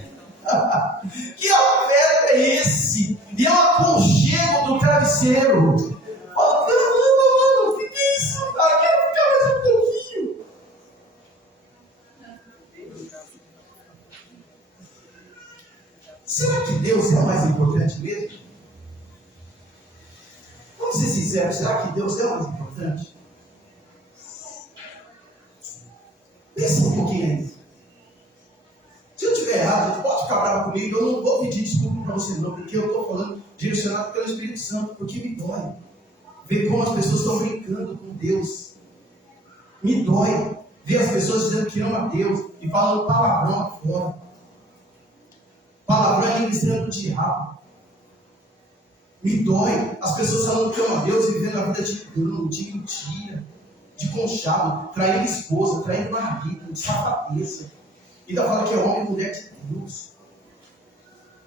Que afeto é esse? E é um aconchego do travesseiro. Fala, caramba, mano, o que é isso? Ah, quero ficar mais um pouquinho. Será que Deus é o mais importante mesmo? Vamos ser sinceros, será que Deus é o mais importante? Pensa um pouquinho aí. Se eu estiver errado, você pode ficar bravo comigo, eu não vou pedir desculpa para você não, porque eu estou falando direcionado pelo Espírito Santo, porque me dói ver como as pessoas estão brincando com Deus. Me dói ver as pessoas dizendo que amam a Deus e falando palavrão lá fora. Palavrão é língua estranha do diabo. Me dói as pessoas falando que amam a Deus e vivendo a vida de engano, de mentira, de conchavo, traindo esposa, traindo marido, de safadeza. E ainda fala que é homem e mulher de Deus.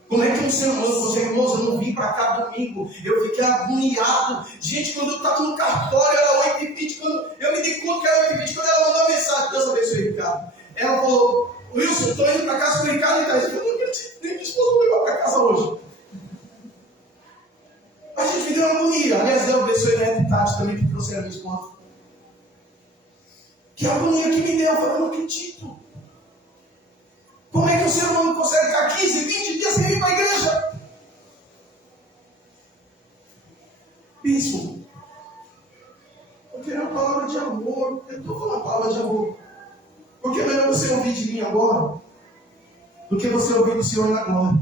Como é que um ser humano consegue, irmãos, eu não vim para cá domingo, eu fiquei agoniado. Gente, quando eu estava no cartório, era 8h20, quando eu me dei conta que era 8h20, quando ela mandou uma mensagem, Deus abençoe, Ricardo. Ela falou, Wilson, estou indo para casa com o Ricardo e tal. Eu não acredito, nem minha esposa não levou para casa hoje. A gente me deu uma agonia. Aliás, Deus abençoe a Neto e Tati também, que trouxeram a minha esposa. Que agonia que me deu, eu falei, eu não acredito. Como é que o ser humano consegue ficar 15, 20 dias sem ir para a igreja? Bispo, eu quero uma palavra de amor. Eu estou falando uma palavra de amor. Porque é melhor você ouvir de mim agora do que você ouvir do Senhor na glória.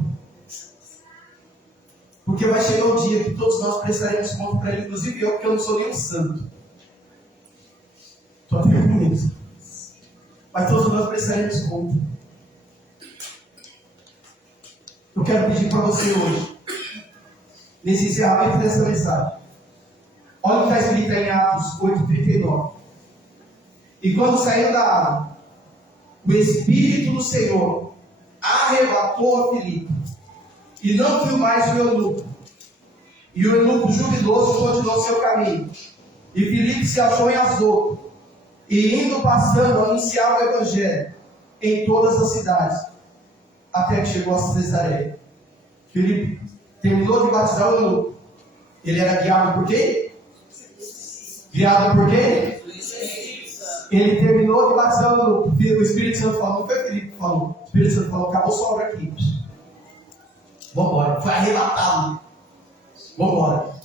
Porque vai chegar um dia que todos nós prestaremos conta para Ele, inclusive eu, porque eu não sou nem um santo. Estou até com medo. Mas todos nós prestaremos conta. Eu quero pedir para você hoje, nesse encerramento dessa mensagem, olha o que está escrito em Atos 8:39. E quando saiu da água, o Espírito do Senhor arrebatou a Filipe, e não viu mais o eunuco. E o eunuco jubiloso continuou seu caminho. E Filipe se achou em Azoto, e indo passando anunciava o Evangelho em todas as cidades, até que chegou a Cesareia. Filipe terminou de batizar o eunuco. Ele era guiado por quem? Guiado por quem? Ele terminou de batizar o eunuco. O Espírito Santo falou, não foi Filipe que falou. O Espírito Santo falou, acabou sua obra aqui. Vamos embora. Foi arrebatado. Vamos embora.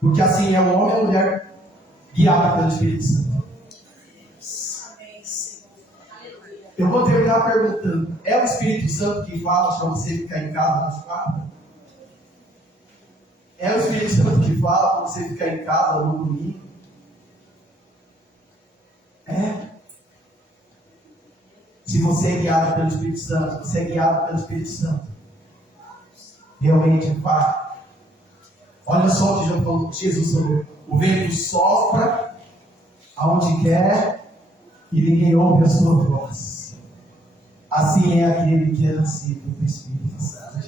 Porque assim é o homem e a mulher guiado pelo Espírito Santo. Eu vou terminar perguntando, é o Espírito Santo que fala para você ficar em casa na sua? É o Espírito Santo que fala para você ficar em casa no domingo? É. Se você é guiado pelo Espírito Santo, você é guiado pelo Espírito Santo. Realmente é fato. Olha só o que Jesus falou. O vento sopra aonde quer e ninguém ouve a sua voz. Assim é aquele que é nascido do Espírito Santo.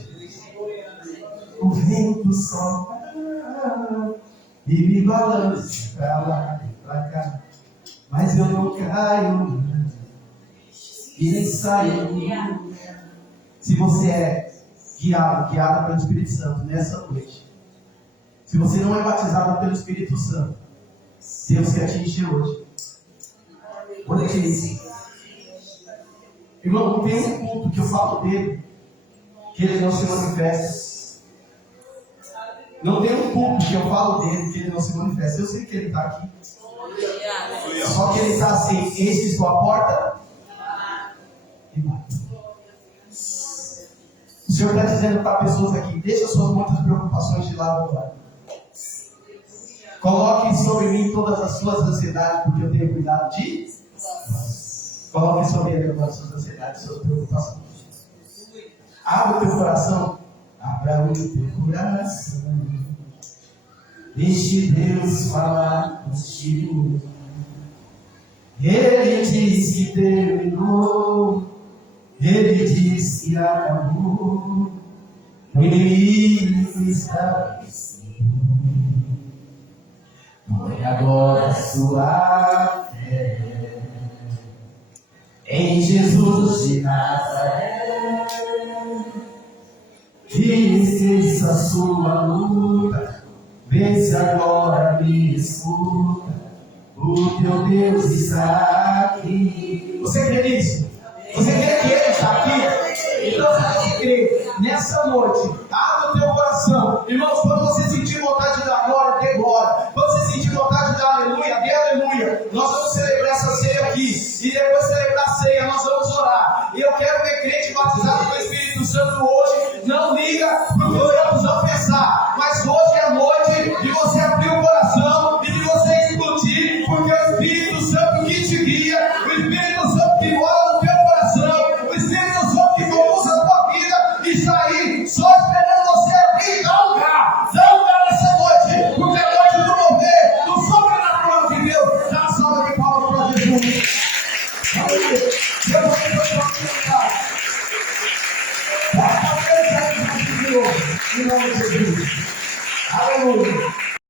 O vento sopra e me balance pra lá e pra cá, mas eu não caio e nem saio. Se você é guiada pelo Espírito Santo nessa noite, se você não é batizado pelo Espírito Santo, Deus quer te encher hoje. Olha que isso. Irmão, não tem um culto que eu falo dele que ele não se manifesta. Não tem um culto que eu falo dele que ele não se manifesta. Eu sei que ele está aqui. Só que ele está assim: eis sua porta e bate. O Senhor está dizendo para pessoas aqui: deixa suas muitas preocupações de lado agora. Coloque sobre mim todas as suas ansiedades, porque eu tenho cuidado de. Coloque sobre ele agora suas ansiedades, suas preocupações. Abra o teu coração. Abra o teu coração. Deixe Deus falar contigo. Ele diz que terminou. Ele diz que acabou. O inimigo está vencido. Põe agora sua fé em Jesus de Nazaré. E esqueça sua luta. Vê se agora me escuta. O teu Deus está aqui. Você crê nisso? Você crê que Ele está aqui? Então você crê nessa noite. Abra o teu coração. Irmãos, quando você sentir vontade de dar glória, dê glória. Quando você sentir vontade de dar aleluia, dê aleluia. Nós vamos celebrar essa ceia aqui. E depois de celebrar a ceia, nós vamos orar. E eu quero ver crente batizado com o Espírito Santo hoje. Não liga para o que os vão pensar. Mas hoje é a noite de você abrir o coração e de você explodir. Porque o Espírito Santo que te guia, o Espírito Santo que mora no teu coração, o Espírito Santo que conduz a tua vida, está aí só esperando você abrir e dar lugar. Dá lugar nessa noite, porque é noite do mover, do sobrenatural de Deus. Dá uma salva de palmas para Jesus. Aleluia. Deus abençoe a sua vida. Bota a Deus aí, Senhor, em nome de Jesus. Aleluia.